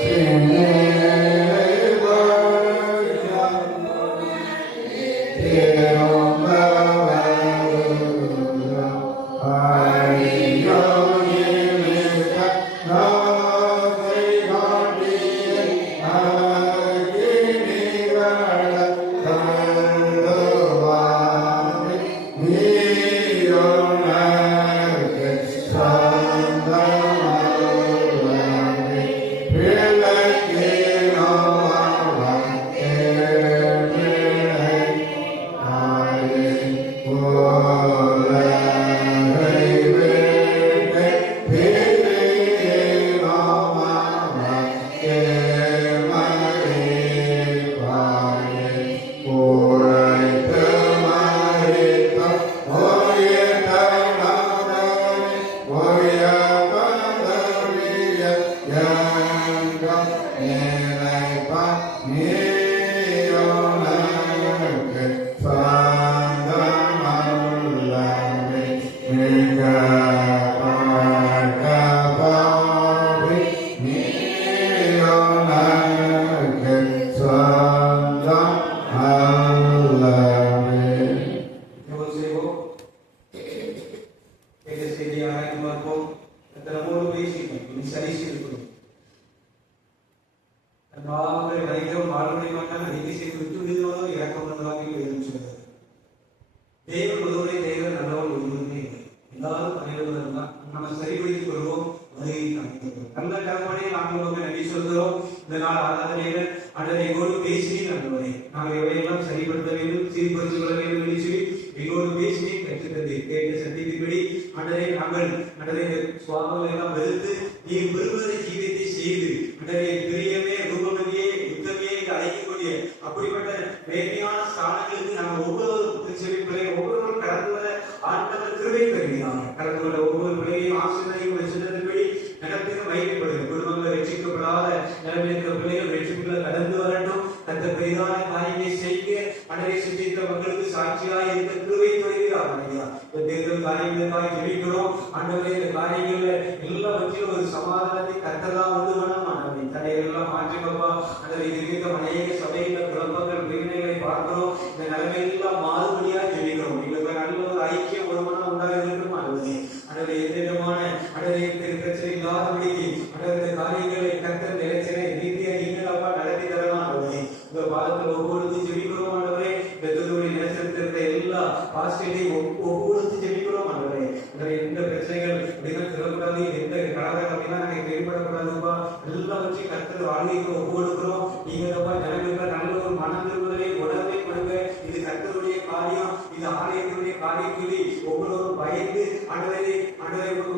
Amen. பாவங்களை வைக்கிறோம் வாழ்வுடைய மாட்டாங்க அறிக்கை செய்து விட்டு விடுவதோ இறக்கம் உள்ளதாக சொல்லுது. தேவன் ஒருவரை தேவன் நல்லவன் ஒருவருமே இல்லை. எல்லாரும் தலைவர்கள் தான். நம்ம சரிபடுத்திக் கொள்வோம். நல்ல கருமனை நாங்கள் நன்றி சொல்கிறோம். இந்த நாள் ஆராதனைகள் அன்றரை எங்கோடு பேசினேன் நண்பர்களே. நாங்கள் எவையெல்லாம் சரிப்படுத்த வேண்டும், சீர்படுத்திக் கொள்ள வேண்டும் என்று சொல்லி எங்கோடு பேசினேன் கற்றுத்தந்து கேட்டு சந்திக்கும்படி அன்றரை நாங்கள் அன்றரை சுவாமங்களை எல்லாம் வெறுத்து நீ விரும்புவதை ஜீவியத்தை செய்து அன்றரை பிரியமே ரூபமே யுத்தமே என்று அழைக்கக்கூடிய அப்படிப்பட்ட மேன்மையான ஸ்தானங்களுக்கு நாங்கள் ஒவ்வொரு செவிப்பிள்ளை ஒவ்வொருவரும் கடந்து வர ஆண்டவர் கிருபை பெறுகிறார். கடந்து வர ஒவ்வொரு பிள்ளையும் ஆசிரியரையும் சின்னத்தின்படி நடத்தின வைக்கப்படுகிறது. குடும்பங்கள் ரட்சிக்கப்படாத நிலைமையில் இருக்கிற பிள்ளைகள் ரட்சிப்புகளை கடந்து வரட்டும். தந்த பெரிதான காரியங்களை செய்ய அன்றரை சிந்தித்த மக்களுக்கு சாட்சியாக இருக்க கிருபை தருகிறார். தேர்தல் காரியங்களுக்காக ஜெபிக்கிறோம். ஆண்டவரே இந்த காரியங்கள்ல எல்லாவற்றிலும் ஒரு சமாதானத்தை கர்த்தர்தான் உண்டு பண்ணணும். ஆண்டவரே தடைகள் எல்லாம் மாற்றிக்கப்பா. ஆண்டவரே இது அநேக சபையில குழப்பங்கள் பிரிவினைகளை பார்க்கிறோம். இந்த நிலைமையெல்லாம் மாறுபடியாக ஜெபிக்கிறோம். எங்களுக்கு நல்ல ஒரு ஐக்கியம் ஒருமனம் உண்டாக இருக்கும். ஆண்டவரே ஆண்டவரே எந்த விதமான ஆண்டவரே பிரச்சனை இல்லாதபடிக்கு ஆண்டவரே காரியங்களை கர்த்தர் நிலைச்சனை ரீதியாக நீங்கள் அப்பா நடத்தி தரலாம். ஆண்டவரே உங்க பாதத்தில் ஒவ்வொருத்தையும் ஜெபிக்கிறோம். ஆண்டவரே பெற்றோருடைய நிலைச்சிருக்கிற எல்லா பாஸ்டரையும் ஒவ்வொருத்தையும் ஜெபிக்கிறோம். ஆண்டவரே எந்த பிரச்சனைகள் அப்படின்னா சொல்லக்கூடாது, எந்த கலகம் அப்படின்னா நாங்கள் வெளிப்படக்கூடாதுப்பா. எல்லாவற்றையும் கர்த்தர் வாழ்க்கைக்கு ஒவ்வொருக்கிறோம். நீங்க ஜனங்களுக்கு நல்ல ஒரு மனம் திரும்புதலை உணர்வை கொடுங்க. இது கர்த்தருடைய காரியம், இது ஆலயத்தினுடைய காரியம் சொல்லி ஒவ்வொருவரும் பயந்து ஆண்டவரே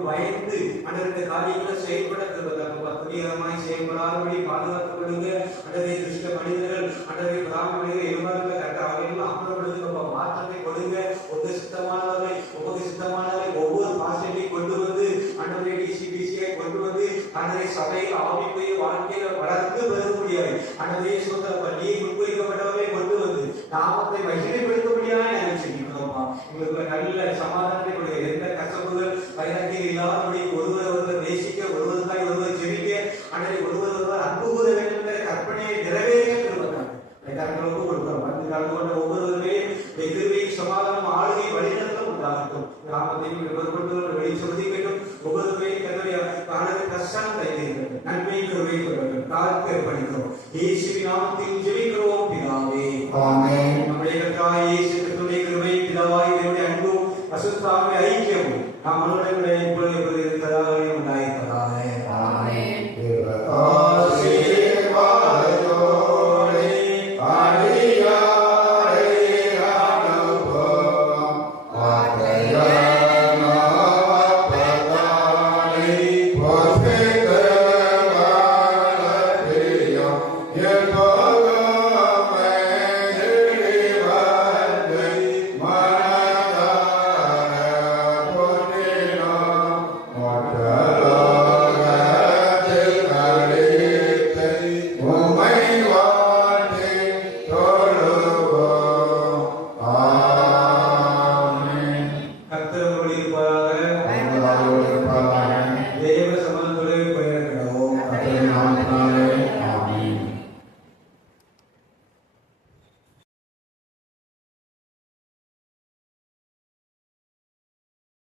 பயந்து ஆண்டவருடைய காரியங்களை செயல்பட துணிகரமாய் செயல்படாதபடி பாதுகாக்கப்படுங்க. ஆண்டவரே துஷ்ட மனிதர்கள் ஆண்டவரே பிராமணர்கள் எலும்பார்கள் கர்த்தர் அவையெல்லாம் அப்புறப்படுத்துங்க. மாற்றத்தை கொடுங்க. உங்க சித்தமானவரை ஒவ்வொரு பாசத்தையும் கொண்டு வந்து ஆண்டவரே டிசிபிசியை கொண்டு வந்து ஆண்டவரே சபையில் ஆவிக்குரிய வாழ்க்கையில வளர்ந்து பெற முடியாது. ஆண்டவரே சொந்த நீ முன்வைக்கப்பட்டவரை கொண்டு வந்து நாமத்தை மகிமைப்படுத்த முடியாது நினைச்சிருக்கோம்ப்பா. உங்களுக்கு நல்ல சமாதானத்தை கொடுங்க. எந்த கசப்புகள் வைராக்கியம் இல்லாதபடி ஒருவர் நேசிக்க, ஒருவருக்காய் ஒருவர் ஜெபிக்க, ஆண்டவரே ஒருவர் அன்பு கூற வேண்டும் என்ற கற்பனையை நிறைவேற்ற திரும்புகிறாங்க. கொடுக்கிறோம். வந்து கலந்து கொண்ட ஒவ்வொருவருமே எதிர்வை சமாதானம் ஆளுகை வழிநடத்தம் உண்டாகட்டும். கிராமத்தையும் வெளிச்சொல்லிக்கட்டும். ஒவ்வொருவரையும் கஷ்டம் கைது நன்மை கருவை தாழ்க்க படிக்கிறோம். இயேசுவின் நாமத்தில் ஜெபிக்கிறோம்.